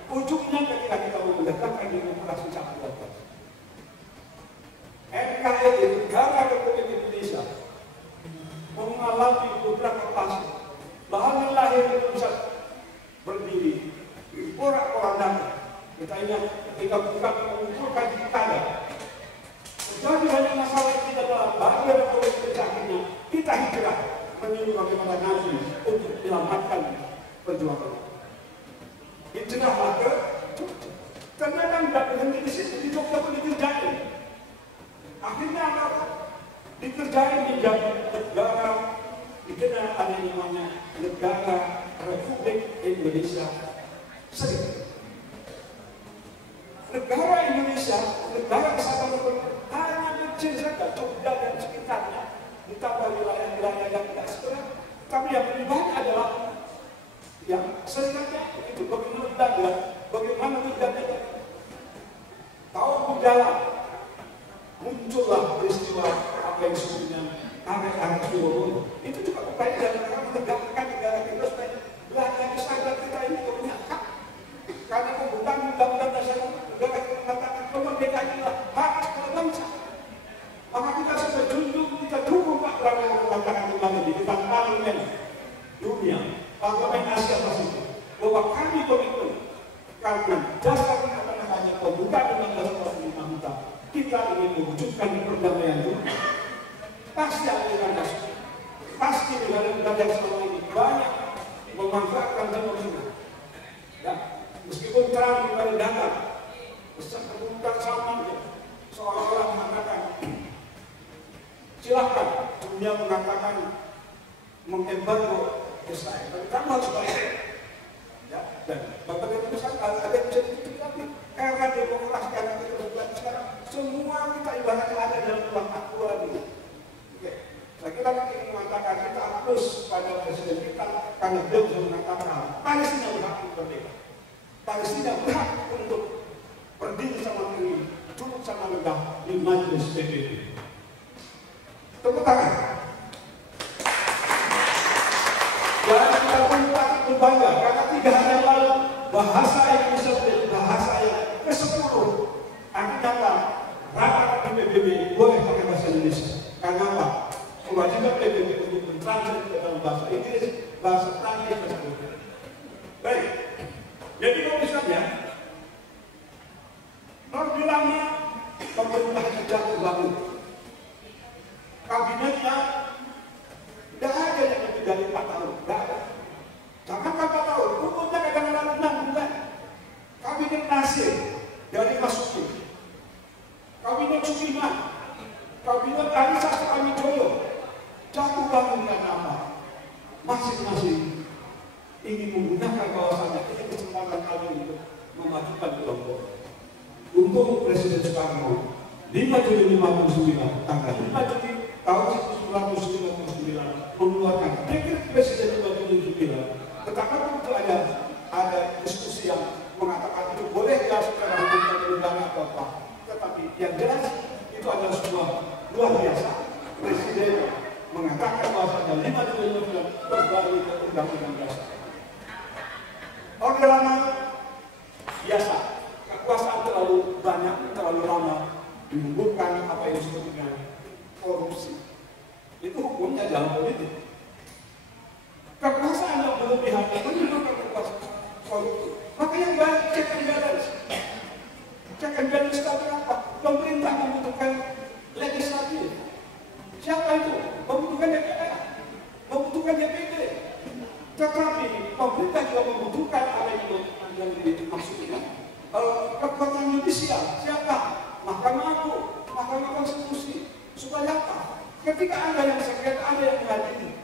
Ujungnya ketika kita menegakkan demokrasi cakupan. NKRI, Negara Republik Indonesia, mengalami beberapa fase. Bahan lahir itu bisa berdiri, porak-porandan. Kita ingat ketika bukan mengumpulkan pilkada. Jadi hanya masalah kita dalam bagian politik akhirnya kita hijrah menuju bagaimana Nabi untuk menyelamatkan perjuangan. Hijrahlah ke Jogja. Karena kan tidak berhenti di situ, di Jogja pun dikerjain. Akhirnya apa? Dikerjain menjadi negara, dikenal ada yang namanya Negara Republik Indonesia Serikat. Negara Indonesia, negara kesatuan Republik hanya kecil saja, Jogja dan sekitarnya, ditambah wilayah-wilayah yang tidak sebenarnya. Tapi yang lebih banyak adalah yang serikatnya itu bagaimana Belanda tahun berjalan muncullah peristiwa apa yang disebutnya arek-arek Surabaya. Itu juga upaya dalam rangka menegakkan negara kita supaya Belanda sadar kita ini punya hak. Karena pembukaan undang-undang dasar negara kita mengatakan kemerdekaan adalah hak bangsa. Maka kita sudah junjung, kita dukung Pak Prabowo mengatakan kembali di depan parlemen dunia, parlemen Asia Pasifik, bahwa kami komitmen karena dasar apa namanya pembukaan undang-undang dasar 45 kita ingin mewujudkan perdamaian dunia. Pasti aliran dasar, pasti negara-negara yang selama ini banyak memanfaatkan demokrasi. Ya, meskipun Trump kembali datang, besar kebutuhan sama seolah-olah mengatakan, silahkan dunia mengatakan mengembargo Israel, tapi kamu harus bayar. Ya, dan bagaimana besar ada yang bisa tapi karena demokrasi karena kebetulan sekarang semua kita ibaratnya ada dalam ruang aktual ini. Oke, saya kira ingin mengatakan kita hapus pada presiden kita karena beliau sudah mengatakan Palestina berhak untuk merdeka. Palestina berhak untuk berdiri sama negeri, duduk sama negara di majelis PBB. Tepuk tangan. Dan kita pun patut berbangga karena 3 hari yang lalu bahasa Indonesia menjadi bahasa yang ke-10. Artinya rapat di PBB boleh pakai bahasa Indonesia. Karena apa? Kewajiban PBB untuk mentranslate ke dalam bahasa Inggris, bahasa Prancis, bahasa Inggris. Baik. Jadi kalau misalnya lebih lama pemerintah sejak terbangun, kabinetnya tidak ada yang lebih dari 4 tahun, tidak ada. Jangan 4 tahun, umumnya kadang-kadang 6 bulan. Kabinet Nasir dari Masuki, kabinet Sukiman, kabinet Arisa Sukamijoyo, jatuh bangun karena apa? Masing-masing ingin menggunakan kawasannya, ini kesempatan kali untuk memajukan kelompok. Untuk Presiden Soekarno, 5 Juli 59, tanggal 5 Juli tahun 1959 mengeluarkan dekret Presiden 5 Juli 59. Tetapi itu ada diskusi yang mengatakan itu boleh ya secara hukum undang atau apa. Tetapi yang jelas itu adalah sebuah luar biasa. Presiden mengatakan bahwa 5 Juli 59 kembali ke undang-undang dasar. Orde Lama biasa, kekuasaan terlalu banyak, terlalu lama, menimbulkan apa yang disebut dengan korupsi. Itu hukumnya dalam politik. Kekuasaan yang berlebihan menimbulkan kekuasaan korupsi. Maka yang baik check and balance. Check and balance itu apa? Pemerintah membutuhkan legislatif. Siapa itu? Membutuhkan DPR, membutuhkan DPD. Tetapi pemerintah juga membutuhkan apa yang dimaksudkan kekuatan judisial. Siapa? Mahkamah Agung, Mahkamah Konstitusi. Supaya apa? Ketika ada yang sengketa, ada yang menghadiri.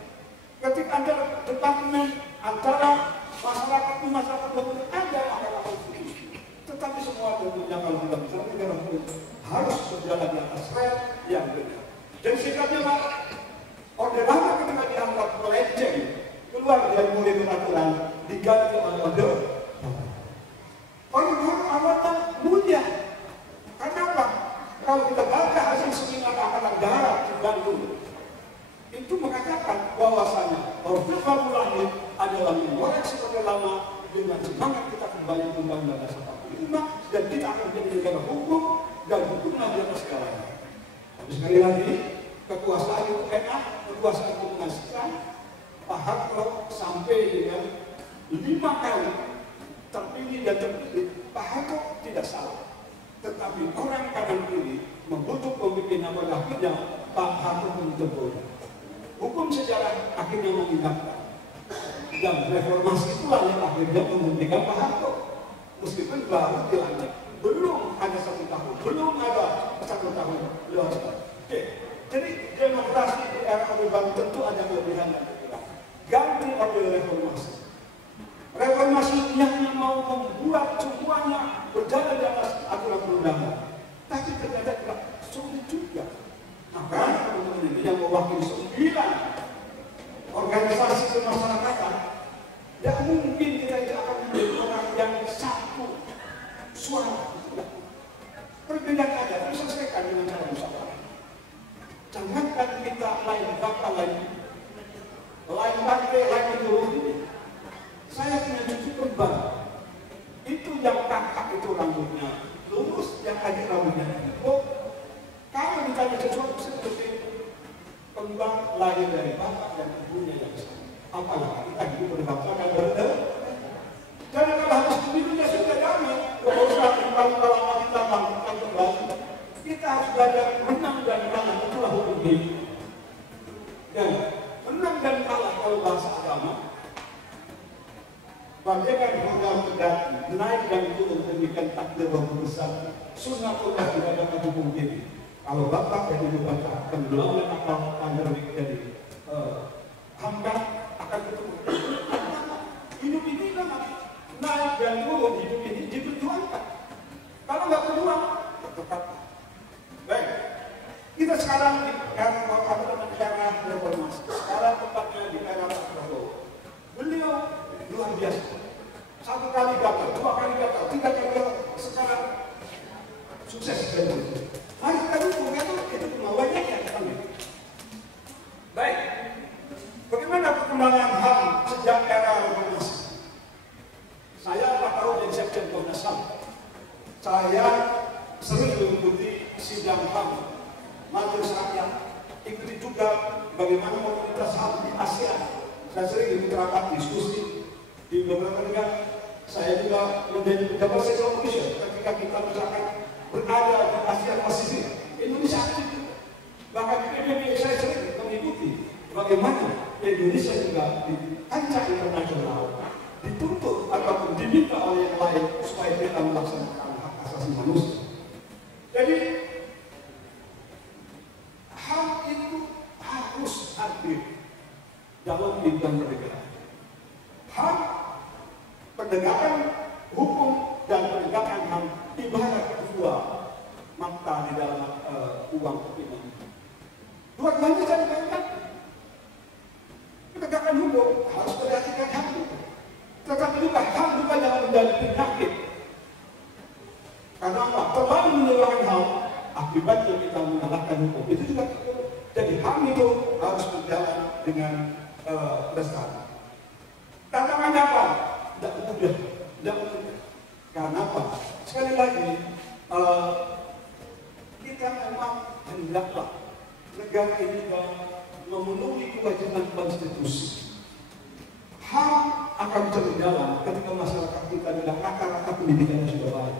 Ketika ada departemen antara masyarakat pemerintah, ada Mahkamah Konstitusi. Tetapi semua tentunya kalau kita bicara negara hukum harus berjalan di atas rel yang benar. Dan sikapnya Orde Lama ketika dianggap melenceng keluar dari model peraturan diganti oleh Orde Orde Baru awalnya mulia. Kenapa? Kalau kita baca hasil seminar Angkatan Darat di Bandung, itu mengatakan bahwasanya Orde Baru lahir adalah mengoreksi Orde Lama dengan semangat kita kembali ke Undang-Undang Dasar 45 dan kita akan menjadi negara hukum dan hukumlah di atas segalanya. Tapi sekali lagi, kekuasaan itu enak, kekuasaan itu mengasihkan. Pak Harto sampai dengan 5 kali terpilih dan terpilih. Pak Harto tidak salah, tetapi orang kanan kiri membutuhkan pemimpin apa akhirnya Pak Harto menjemput. Hukum sejarah akhirnya mengindahkan dan reformasi itulah yang akhirnya menghentikan Pak Harto. Meskipun baru dilantik, belum ada 1 tahun, belum ada 1 tahun lewat. Oke, jadi demokrasi di era Orde Baru tentu ada kelebihan dan kekurangan. Ganti Orde Reformasi. Reformasi yang mau membuat semuanya berjalan di atas aturan perundangan, tapi ternyata tidak sulit juga. Maka teman-teman ini yang mewakili 9 organisasi kemasyarakatan, tidak mungkin kita tidak akan menjadi orang yang satu suara. Perbedaan ada, tapi selesaikan dengan cara musyawarah. Jangankan kita lain bakal lain partai, lain ideologi. Saya punya cucu kembar. Itu yang kakak itu rambutnya lurus, yang adik rambutnya kok. Kalau ditanya sesuatu seperti kembar lahir dari bapak dan ibunya yang sama. Apalagi kita hidup berbangsa dan bernegara. Karena kalau harus pemilunya sudah damai, kalau kita bangunkan kembali, kita harus belajar menang dan kalah, itulah hukum hidup. Dan menang dan kalah kalau bahasa agama, bagaikan gunung kendaki, naik dan turun demikian takdir yang besar. Sunnatullah tidak dapat hukum hidup. Kalau bapak dan ibu baca tenggelam dan akal pandemik jadi hamba akan ketemu. Hidup ini kan naik dan turun, hidup ini diperjuangkan. Kalau nggak berjuang, tetap. Baik, kita sekarang di era reformasi. Sekarang tempatnya di era Pak Prabowo. Beliau luar biasa. 1 kali gagal, 2 kali gagal, 3 kali gagal. Sekarang sukses. Mari kita dukung, itu kemauannya yang kami. Baik, bagaimana perkembangan HAM sejak era reformasi? Saya 4 tahun jadi sekjen Komnas HAM. Saya sering mengikuti sidang HAM, majelis rakyat, ikuti juga bagaimana komunitas HAM di ASEAN. Saya sering ikut rapat diskusi di beberapa negara. Saya juga menjadi pejabat Special Commission ketika kita misalkan berada di ASEAN Pasifik. Indonesia aktif. Bahkan di PBB saya sering mengikuti bagaimana Indonesia juga di kancah internasional dituntut ataupun diminta oleh yang lain supaya kita melaksanakan hak asasi manusia. Jadi HAM itu harus hadir dalam bidang negara. HAM, penegakan hukum dan penegakan HAM ibarat 2 mata di dalam uang ini. Dua-duanya jadi baik. Penegakan hukum harus perhatikan HAM itu. Tetapi juga HAM juga jangan menjadi penyakit. Karena apa? Terlalu menyerahkan HAM, akibatnya kita mengalahkan hukum. Itu juga. Jadi HAM itu harus berjalan dengan lestari. Tantangannya apa? Tidak mudah. Karena apa? Sekali lagi, kita memang hendaklah negara ini memenuhi kewajiban konstitusi. HAM akan berjalan ketika masyarakat kita dengan rata-rata pendidikannya sudah baik.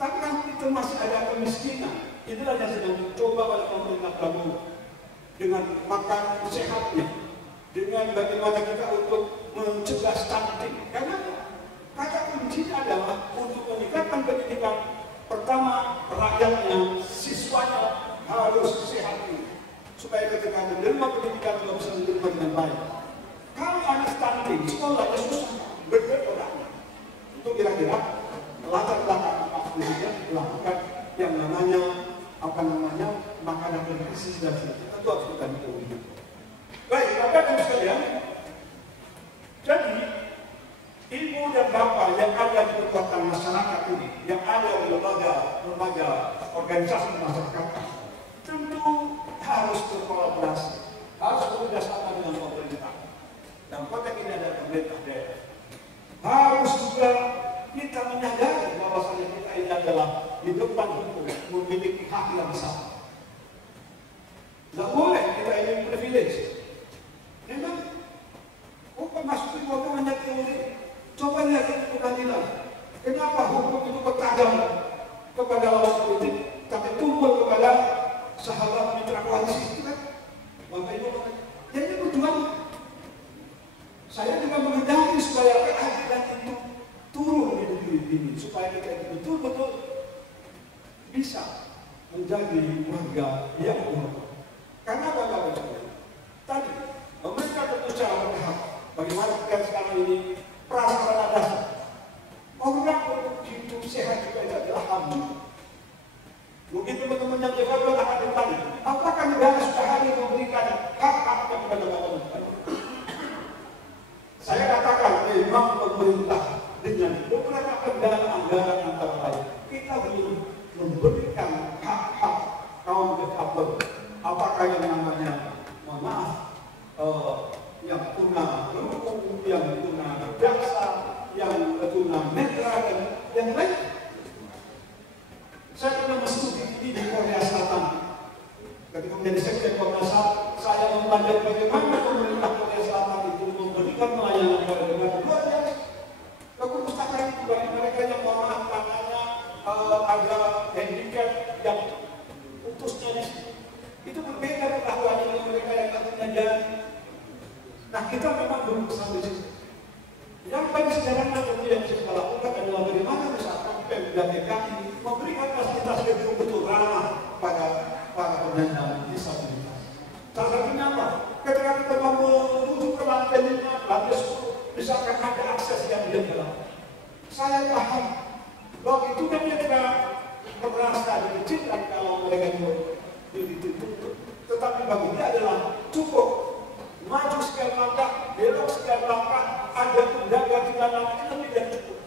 Tapi kan itu masih ada kemiskinan. Inilah yang sedang dicoba oleh pemerintah Prabowo dengan makan sehatnya, dengan bagaimana kita untuk mencegah stunting. Karena kata kuncinya adalah untuk meningkatkan pendidikan. Pertama, rakyatnya, siswanya harus sehat ini, supaya ketika menerima pendidikan juga bisa menerima dengan baik. Kalau ada stunting, sekolahnya susah bergerak. Itu kira-kira latar belakang Pak Presiden melakukan yang namanya makanan nutrisi dan tentu harus kita dukung. ini yang ada di lembaga organisasi masyarakat tentu harus berkolaborasi, harus bekerjasama dengan pemerintah. Dan konteks ini ada pemerintah daerah. Harus juga kita menyadari bahwasanya kita ini adalah di depan hukum memiliki hak yang besar. Tidak boleh kita ini privilege. Memang hukum masuk di hukum hanya teori. Coba lihat di pengadilan. Kenapa hukum itu bertajam kepada lawan politik, tapi tumpul kepada sahabat mitra koalisi itu kan? Bapak Ibu, jadi berjuang. Saya juga menghendaki supaya keadilan itu turun di negeri ini, supaya kita betul-betul bisa menjadi warga yang berhormat. Karena Bapak Ibu, tadi pemerintah tentu secara berhak bagaimana kita sekarang ini prasarana dasar orang untuk hidup sehat juga itu adalah HAM. Mungkin teman-teman yang jaga akan bertanya, apakah negara sudah hadir memberikan hak-hak kepada Bapak Ibu? Saya katakan memang pemerintah dengan beberapa kendala anggaran antara lain kita belum memberikan hak-hak kaum defabel. Apakah yang namanya, mohon maaf, yang tuna rungu, yang tuna daksa, yang tuna netra dan yang lain. Saya pernah studi ini di Korea Selatan. Ketika menjadi sekjen Komnas HAM, saya mempelajari bagaimana pemerintah Korea Selatan itu memberikan pelayanan kepada negara luar biasa. Keperpustakaan itu bagi mereka yang mohon tangannya ada handicap yang putusnya di sini. Itu berbeda perlakuannya dengan mereka yang akhirnya jadi. Nah, kita memang belum sampai situ. Yang paling sederhana tentu yang bisa kita lakukan adalah bagaimana misalkan Pemda DKI memberikan fasilitas yang betul-betul ramah pada para penyandang disabilitas. Salah satunya apa? Ketika kita mau menuju ke lantai 5, lantai 10, misalkan ada akses yang dia dalam. Saya paham bahwa itu kan kita merasa dikecilkan kalau mereka ditutup. Tetapi bagi dia adalah cukup maju sekian langkah, belok sekian langkah, ada penjaga di dalam itu lebih dari cukup.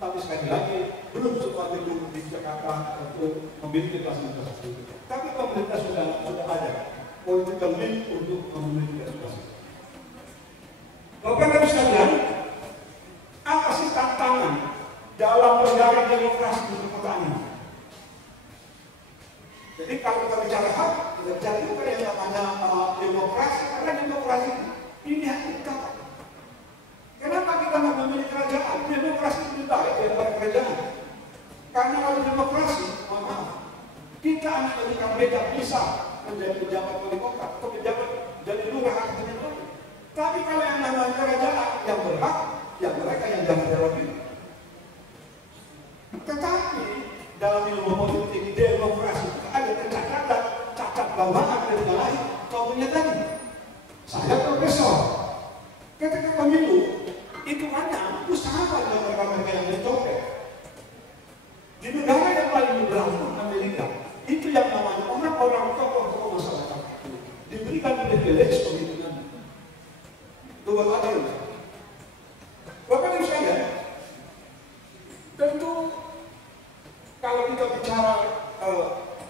Tapi sekali lagi belum semua gedung di Jakarta untuk memiliki fasilitas itu. Tapi pemerintah sudah ada political will untuk memiliki fasilitas itu. Bapak-Ibu sekalian, apa sih tantangan dalam menjaga demokrasi di kota ini? Jadi kalau kita bicara hak, kita bicara juga yang namanya demokrasi, karena demokrasi ini hak kita. Kenapa kita nggak memilih kerajaan? Demokrasi itu baik daripada kerajaan. Karena kalau demokrasi, mohon maaf, kita anak dari KPK bisa menjadi pejabat wali kota atau pejabat jadi lurah atau pejabat. Tapi kalau yang namanya kerajaan yang berhak, ya mereka yang jangan terwakili. Tetapi dalam ilmu politik demokrasi ada catatan, cacat bawaan dan lain. Contohnya tadi, saya profesor. Ketika pemilu itu hanya usaha dengan mereka-mereka yang dicopet. Di negara yang paling berlangsung Amerika, itu yang namanya orang-orang tokoh-tokoh masyarakat diberikan privilege pemilihan. Itu adil. Bapak-Ibu sekalian, tentu kalau kita bicara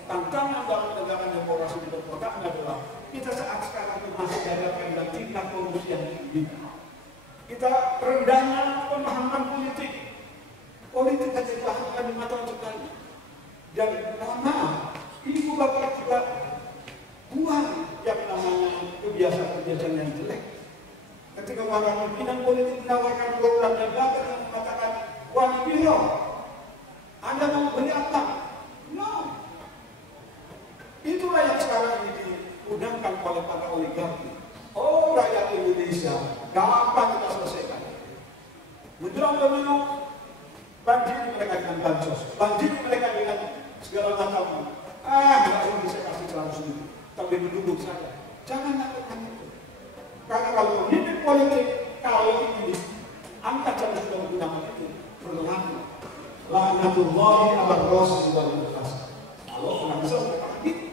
tantangan dalam negara demokrasi di perkotaan adalah kita saat sekarang masih dihadapkan dengan tingkat korupsi yang tinggi. Kita rendahnya pemahaman politik akan dilakukan 5 tahun sekali. Dan mohon maaf, ini bukan kita buang yang namanya kebiasaan-kebiasaan yang jelek. Ketika para pimpinan politik menawarkan program dan bahkan yang mengatakan, wah biro, Anda mau beli apa? No. Itulah yang sekarang ini diundangkan oleh para oligarki. Oh, rakyat Indonesia, gampang kita selesaikan. Menjelang pemilu, banjir mereka dengan bansos, banjir mereka dengan segala macam. Nggak usah bisa kasih 100 ribu, tapi mendukung saya. Jangan lakukan itu. Karena kalau pemimpin politik, kalau ini angkat dan sudah menggunakan itu, berlaku. La'natullahi 'alal rasul wal muqtas. Allah nggak bisa mengatakan gitu.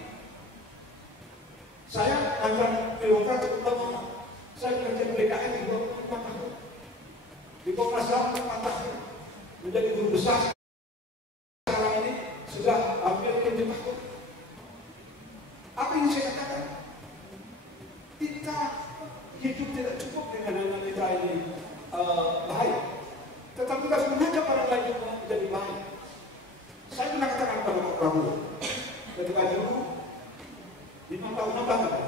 Saya akan demokrat terutama saya kerja di BKN di 4 tahun. Di Komnas HAM 4 tahun. Menjadi guru besar hidup tidak cukup dengan hanya kita ini baik, tetapi kita harus mengajak orang lain juga menjadi baik. Saya pernah katakan kepada Pak Prabowo, ketika dulu 5 tahun belakangan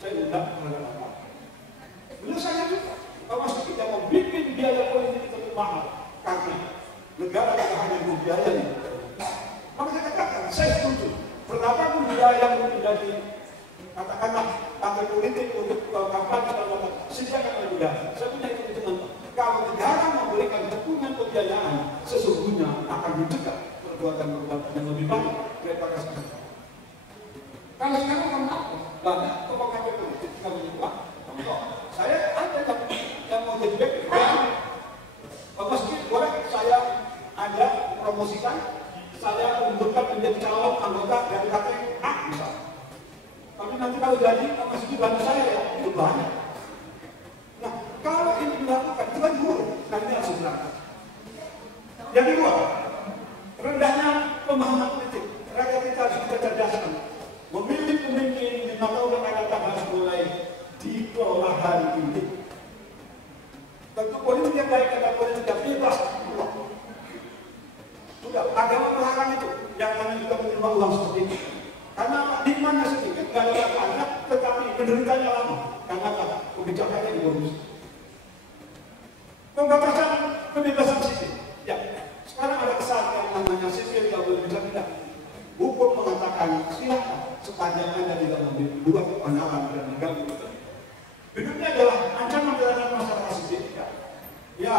saya undang apa? Beliau saya juga, bahwa kita mau bikin biaya politik itu lebih mahal karena negara tidak hanya membiayai. Maka saya katakan, saya setuju. Berapapun biaya yang menjadi katakanlah partai politik untuk kampanye kalau sediakan oleh negara. Saya punya hitung-hitungan. Kalau negara memberikan dukungan pembiayaan, sesungguhnya akan dicegah perbuatan-perbuatan yang lebih baik daripada sekarang. Kalau sekarang kan banyak tokoh partai politik tidak menyebut. Saya ada yang mau jadi background. Meski boleh saya ada promosikan, saya undurkan menjadi calon anggota dari partai A misalnya. Tapi nanti kalau jadi masih bantu saya ya, itu banyak. Nah, kalau ini dilakukan, itu kan buruk. Nah, ini harus dilakukan. Yang kedua, rendahnya pemahaman politik. Rakyat kita harus dicerdaskan. Memilih pemimpin di 5 tahun yang akan datang harus mulai dikelola hari ini. Tentu politik yang baik adalah politik yang bebas. Sudah, agama melarang itu. Jangan juga menerima uang seperti ini. Karena di mana sedikit, nggak ada anak, tetapi penderitanya lama. Karena apa? Kebijakannya dikorupsi. Pembatasan kebebasan sipil. Ya, sekarang ada kesalahan yang namanya sipil tidak boleh bisa. Hukum mengatakan silakan sepanjang Anda tidak membuat pandangan dan mengganggu. Berikutnya adalah ancaman terhadap masyarakat sipil. Ya,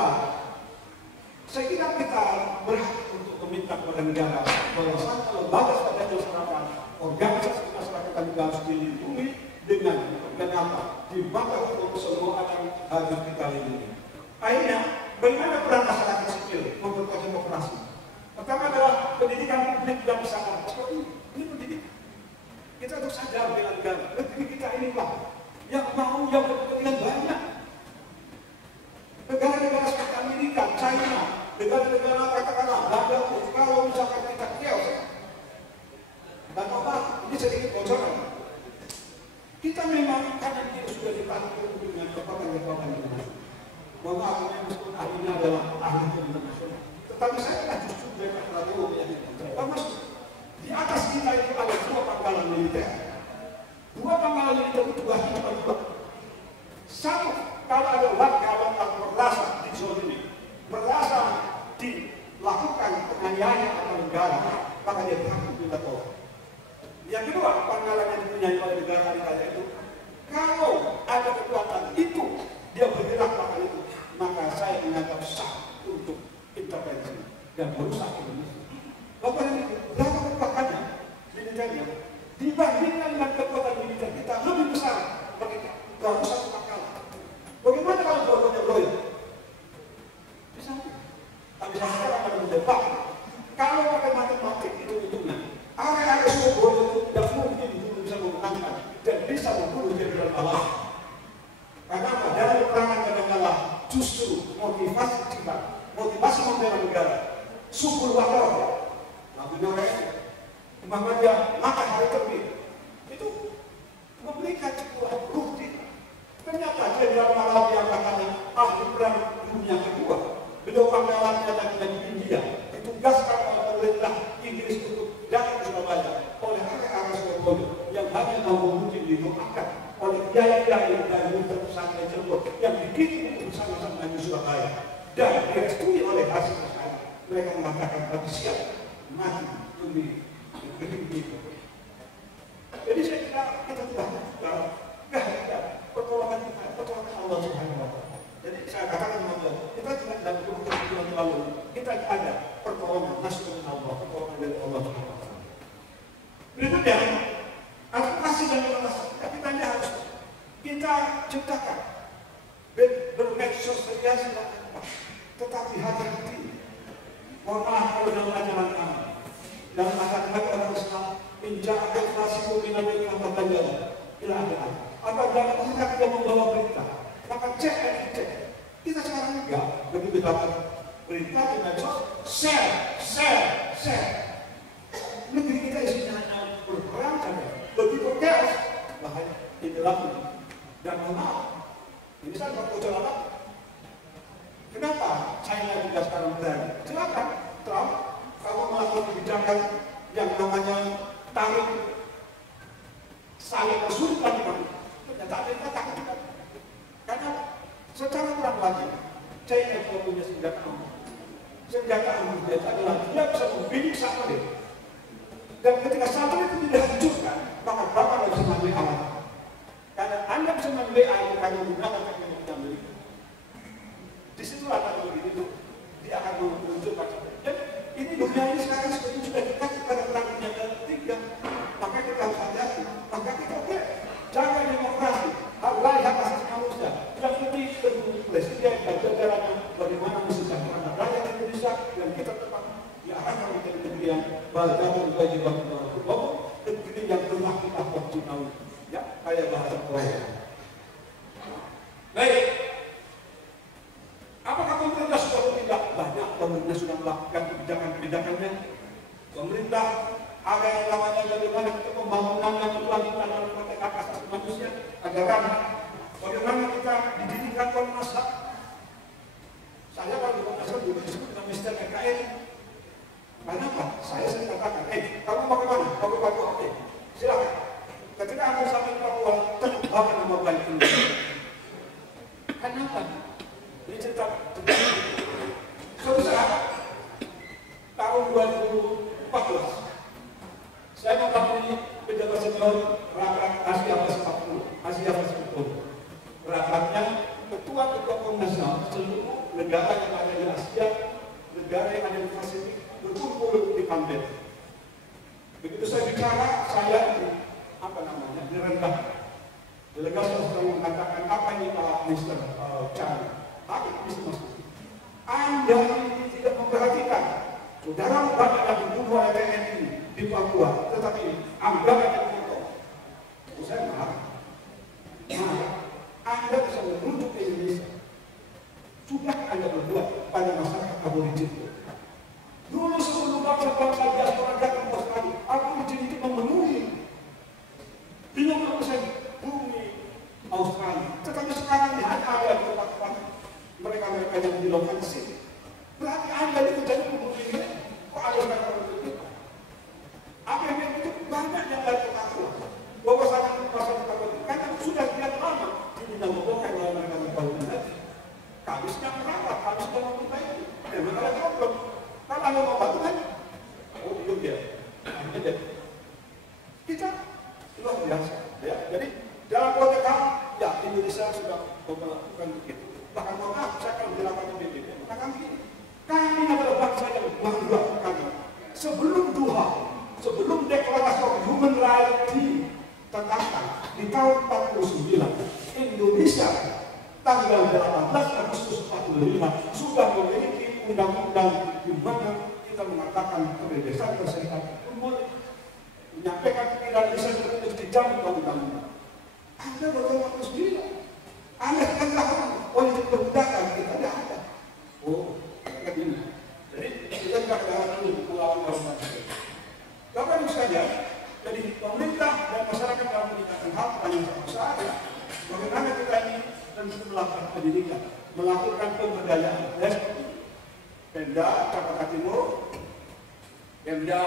saya kira kita berhak untuk meminta kepada negara bahwa lembaga sebagai masyarakat, organisasi masyarakat juga harus dilindungi dengan apa? Di bawah hukum semua akan harus kita lindungi. Akhirnya, bagaimana peran masyarakat sipil memperkuat demokrasi? Pertama adalah pendidikan publik dan masyarakat. Ini pendidikan. Kita harus sadar dengan negara. Negeri kita ini Pak, yang mau yang berkepentingan banyak. Negara-negara seperti Amerika, China, negara-negara katakanlah Bangladesh, kalau misalkan kita chaos, dan apa? Ini sedikit bocoran. Kita memang karena kita sudah dibantu dengan kekuatan-kekuatan internasional. Mohon maaf, meskipun ahlinya adalah ahli internasional. Tetapi saya kan justru mereka Prabowo yang di atas kita itu ada 2 pangkalan militer. 2 pangkalan militer itu wajib berubah. Satu, kalau ada warga yang merasa dizolimi, merasa dilakukan penganiayaan oleh negara, maka dia takut minta tolong. Yang kedua, pangkalan yang dipunyai oleh negara itu, kalau ada kekuatan itu dia bergerak pada itu, maka saya menganggap sah untuk intervensi dan merusak Indonesia. Bapak ini berapa kekuatannya militernya dibandingkan dengan kekuatan militer kita lebih besar bagi dalam satu pangkalan. Bagaimana kalau dua-duanya loyal? Bisa. Tapi sekarang ada mendebat. Kalau pakai matematik hitung-hitungan, area Surabaya itu tidak mungkin bisa memenangkan dan bisa membunuh Jenderal Allah. Karena apa? Dari perangan kadang-kala justru motivasi kita, motivasi membela negara, subul wakar, lagu Norwegia, Muhammadiyah, matahari terbit, itu memberikan sebuah bukti. Ternyata Jenderal Allah yang katanya ahli perang dunia kedua, beliau pangkalannya dari India, ditugaskan oleh pemerintah Inggris untuk datang ke Surabaya oleh area Surabaya yang hanya mampu didoakan oleh kiai-kiai dari pesantren Cirebon yang dikirim untuk bersama-sama di Surabaya dan direstui oleh hasil kesana. Mereka mengatakan kami siap mati demi negeri itu. Jadi saya kira kita tidak kehadiran pertolongan Allah Subhanahu wa Ta'ala. Jadi saya katakan kita tidak dalam kebutuhan lalu kita ada pertolongan nasional Allah, pertolongan dari Allah Subhanahu wa Ta'ala. Berikutnya, advokasi dan relasi kita harus kita ciptakan bermedsos sosial, tetapi hati-hati. Mohon maaf kalau dalam ajaran kami dalam masyarakat orang Islam pinjam inflasi dengan apa saja tidak ada. Apabila kita membawa berita, maka cek. Kita sekarang enggak begitu dapat berita di medsos, share. Negeri kita isinya hanya berperang saja. Begitu chaos, bahaya di dalam dan maaf Ini saya mau bocor apa? Kenapa China juga sekarang berani? Silakan Trump, kamu melakukan kebijakan yang namanya tarik saling kesulitan di mana? Ternyata Amerika takut juga. Karena secara terang lagi, China juga punya senjata amu. Senjata amu dia adalah dia bisa membidik satelit. Dan ketika satelit itu tidak hancurkan, maka berapa lagi bisa melalui awan? Karena Anda bisa melalui air karena menggunakan teknologi Amerika. Di situ ada begitu, dia akan menunjukkan. Dan ini dunia ini sekarang seperti sudah dikasih pada perang dunia ketiga. Maka kita harus hati-hati. Maka kita jaga demokrasi, hargai hak asasi manusia. Yang lebih presiden dan jajarannya bagaimana mensejahterakan rakyat Indonesia dan kita tetap diarahkan menjadi negeri yang bahagia bagi bangsa Indonesia. Negeri yang telah kita perjuangkan. Ya, kayak bahasa Korea. Baik. Apakah pemerintah sudah bertindak? Banyak pemerintah sudah melakukan kebijakan-kebijakannya. Pemerintah ada yang namanya bagaimana kita pembangunan yang berkelanjutan dalam konteks hak asasi manusia agar bagaimana kita didirikan Komnas HAM. Saya kalau di Komnas HAM juga disebut dengan Mister NKRI. Kenapa? Saya sering katakan, kamu mau kemana? Mau ke Papua? Oke, silakan. Ketika aku sampai di Papua, terbawa nama baik ini. Kenapa? Ini cerita suatu saat tahun 2014 saya mengetahui pejabat senior rapat Asia Pasifik. Rapatnya ketua-ketua Komnas HAM seluruh negara yang ada di Asia, negara yang ada di Pasifik berkumpul di Canberra. Begitu saya bicara, saya direndah. Delegasi sedang mengatakan apa ini Pak Mister Chan? Apa itu maksudnya? Anda ini tidak memperhatikan saudara banyak yang dibunuh oleh TNI di Papua, tetapi anggaran yang dipotong. Saya marah. Anda bisa merujuk ke Indonesia. Sudah Anda berbuat pada masyarakat aborigin. Dulu sebelum bangsa-bangsa diaspora datang ke Australia, aborigin itu memenuhi 50% bumi Australia. Tetapi sekarang hanya ada di tempat-tempat mereka yang di lokasi. Berarti Anda itu jadi pembunuh ini. Kok ada yang itu? Apa yang itu banyak yang dari pengakuan bahwa sangat masyarakat itu karena sudah sekian lama ini melakukan oleh mereka berbangun lagi. Kami sedang merapat, kami sedang memperbaiki. Dan mereka problem. Kalau Anda mau bantu kan? Oh, belum dia. Kita luar biasa. Ya, jadi dalam konteks ya Indonesia sudah melakukan begitu. Bahkan maaf, saya akan menjelaskan lebih detail. Kami adalah bangsa yang bangga kami. Sebelum Doha, sebelum deklarasi human rights ditetapkan di tahun 49, Indonesia tanggal 18 Agustus 45 sudah memiliki undang-undang di mana kita mengatakan kebebasan berserikat umur menyampaikan pikiran bisa untuk dijamin undang-undang. Anda baru 49. Anda kan tahu politik perbudakan kita tidak ada. Oh, kayak gini. Jadi kita tidak ada dulu melawan orang lain. Bapak Ibu sekalian, jadi pemerintah dan masyarakat dalam meningkatkan hak yang besar. Bagaimana kita ini tentu melakukan pendidikan, melakukan pemberdayaan. Pemda Jakarta Timur, Pemda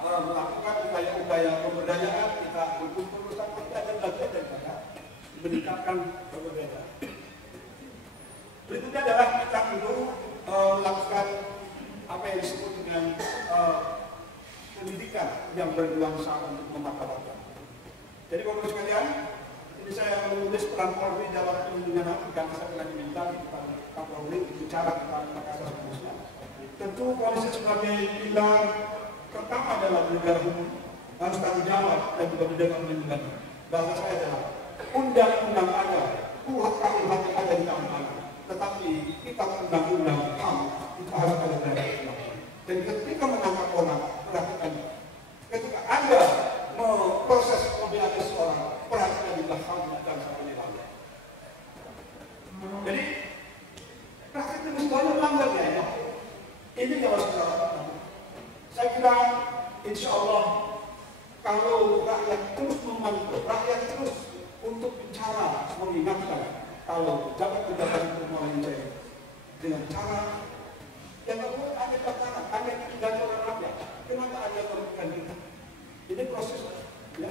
melakukan upaya-upaya pemberdayaan. Kita berkumpul bersama kita dan bagian daripada meningkatkan pemberdayaan. Berikutnya adalah kita perlu melakukan apa yang disebut dengan pendidikan yang bernuansa untuk mematahkan. Jadi Bapak sekalian, ini saya menulis peran Polri dalam perlindungan hak yang saya telah diminta kepada Pak Polri bicara tentang hak asasi manusia. Tentu polisi sebagai pilar pertama dalam negara hukum harus tanggung jawab dan juga menjaga perlindungan. Bahasa saya adalah undang-undang ada, KUHP ada di tangan, tetapi kita undang-undang HAM itu harus ada dari Allah. Dan ketika menangkap orang, perhatikan. Ketika Anda memproses pembelaan seseorang, perhatikan juga HAM dan sebagainya. Jadi, praktik itu semuanya melanggarnya ya. Ini yang harus kita lakukan. Saya kira, insya Allah, kalau rakyat terus membantu, rakyat terus untuk bicara, mengingatkan, kalau pejabat-pejabat itu mulai dengan cara yang boleh ada perkara, ada tidak orang rakyat. Kenapa ada merugikan kita? Ini proses, ya.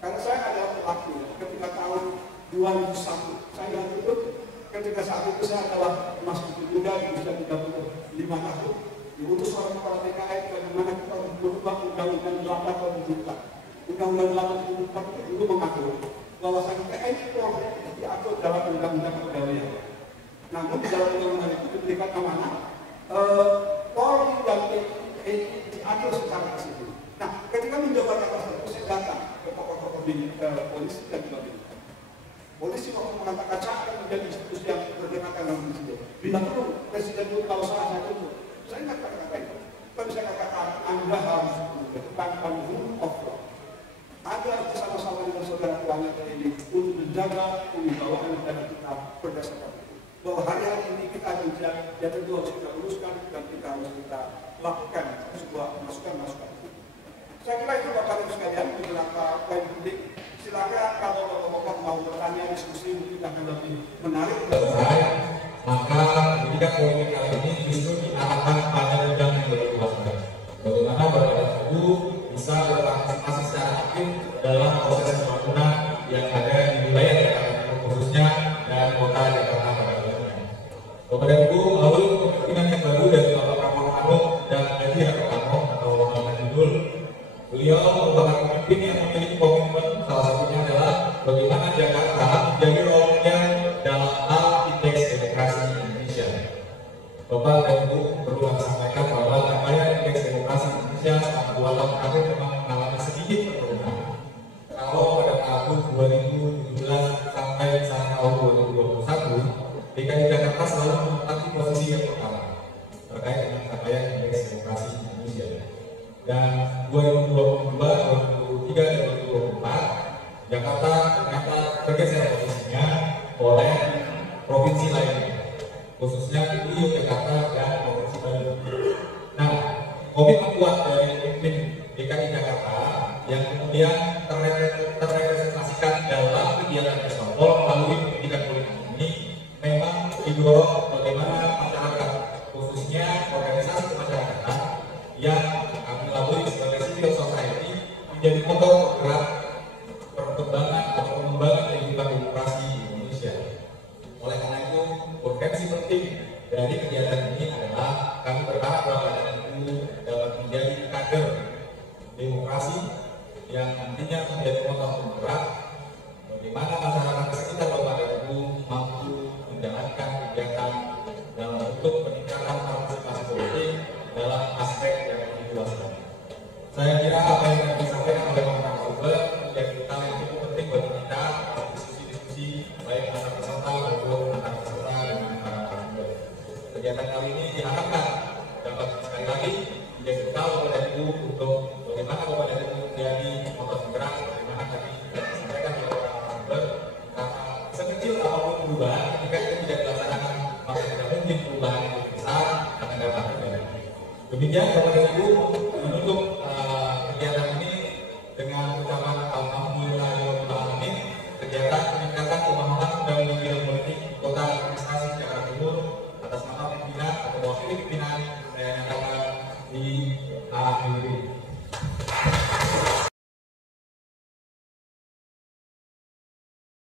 Karena saya ada waktu ketika tahun 2001 saya tutup. Ketika saat itu saya adalah masih muda, usia 35 tahun. Diutus oleh kepala TKN bagaimana kita berubah Undang-Undang 8 tahun 2004. Undang-Undang 8 tahun 2004 itu mengatur bahwa TNI Polri diatur dalam Undang-Undang Kepegawaian. Namun di dalam undang-undang itu diberikan amanah Polri dan TNI diatur secara tersebut. Nah, ketika menjabat atas itu saya datang ke tokoh-tokoh di polisi dan sebagainya. Polisi waktu mengatakan saya akan menjadi institusi yang berdekatan dengan presiden. Bila perlu presiden itu kalau salah satu itu, saya nggak kata-kata itu. Tapi saya katakan Anda harus mengedepankan rule of law. Agar bersama-sama dengan saudara keluarga ini untuk menjaga kewibawaan negara kita berdasarkan itu. Bahwa hari-hari ini kita menjaga, ya tentu harus kita luruskan dan kita harus kita lakukan sebuah masukan-masukan. Saya kira itu Bapak Ibu sekalian beberapa poin penting. Silakan kalau Bapak mau bertanya diskusi mungkin akan lebih menarik. Maka ketika poin kali ini justru diarahkan pada bidang yang lebih luas. Bagaimana Bapak Ibu bisa berpartisipasi secara aktif dalam proses pembangunan yang ada di wilayah Jakarta khususnya dan kota Jakarta pada umumnya. Bapak dan Ibu melalui kepemimpinan yang baru dari Bapak Pramono Anung dan Haji Hartono atau Bapak Judul, beliau merupakan pemimpin yang memiliki komitmen, salah satunya adalah bagaimana Jakarta menjadi role model dalam hal indeks demokrasi Indonesia. Bapak dan Ibu perlu kami sampaikan bahwa capaian indeks demokrasi Indonesia selama 2 tahun terakhir memang mengalami sedikit penurunan. Kalau pada tahun 2017 sampai tahun 2021, DKI Jakarta selalu menempati posisi yang pertama terkait dengan capaian indeks demokrasi Indonesia. Dan 2022, 2023, dan 2024 Jakarta ternyata tergeser posisinya oleh provinsi lainnya, khususnya di Yogyakarta dan provinsi Bali. Nah, komitmen kuat dari pemimpin DKI Jakarta yang kemudian terrepresentasikan dalam kegiatan Ekspor melalui pendidikan politik ini memang didorong bagaimana masyarakat, khususnya organisasi kemasyarakatan yang kami lalui sebagai civil society menjadi motor bergerak perkembangan atau pengembangan kehidupan demokrasi di Indonesia. Oleh karena itu, urgensi penting dari kegiatan ini adalah kami berharap bahwa NU dapat menjadi kader demokrasi yang nantinya menjadi motor penggerak bagaimana masyarakat sekitar Bapak dan Ibu mampu menjalankan kegiatan dalam bentuk peningkatan partisipasi politik dalam aspek yang lebih luas. Saya kira apa yang disampaikan oleh Pak Kapolres menjadi hal yang cukup penting bagi kita diskusi-diskusi baik antar peserta maupun antar peserta dengan para narasumber. Kegiatan kali ini diharapkan dapat sekali lagi menjadi bekal kepada Ibu untuk bagaimana Bapak dan Ibu menjadi motor penggerak, bagaimana tadi disampaikan oleh para narasumber, karena sekecil apapun perubahan ketika itu tidak dilaksanakan maka tidak mungkin perubahan yang lebih besar akan dapat terjadi. Demikian Bapak dan Ibu menutup kegiatan ini dengan ucapan alhamdulillahirabbil alamin. Kegiatan peningkatan pemahaman dan pemikiran politik Kota Administrasi Jakarta Timur atas nama pimpinan atau wakil pimpinan saya nyatakan di akhir.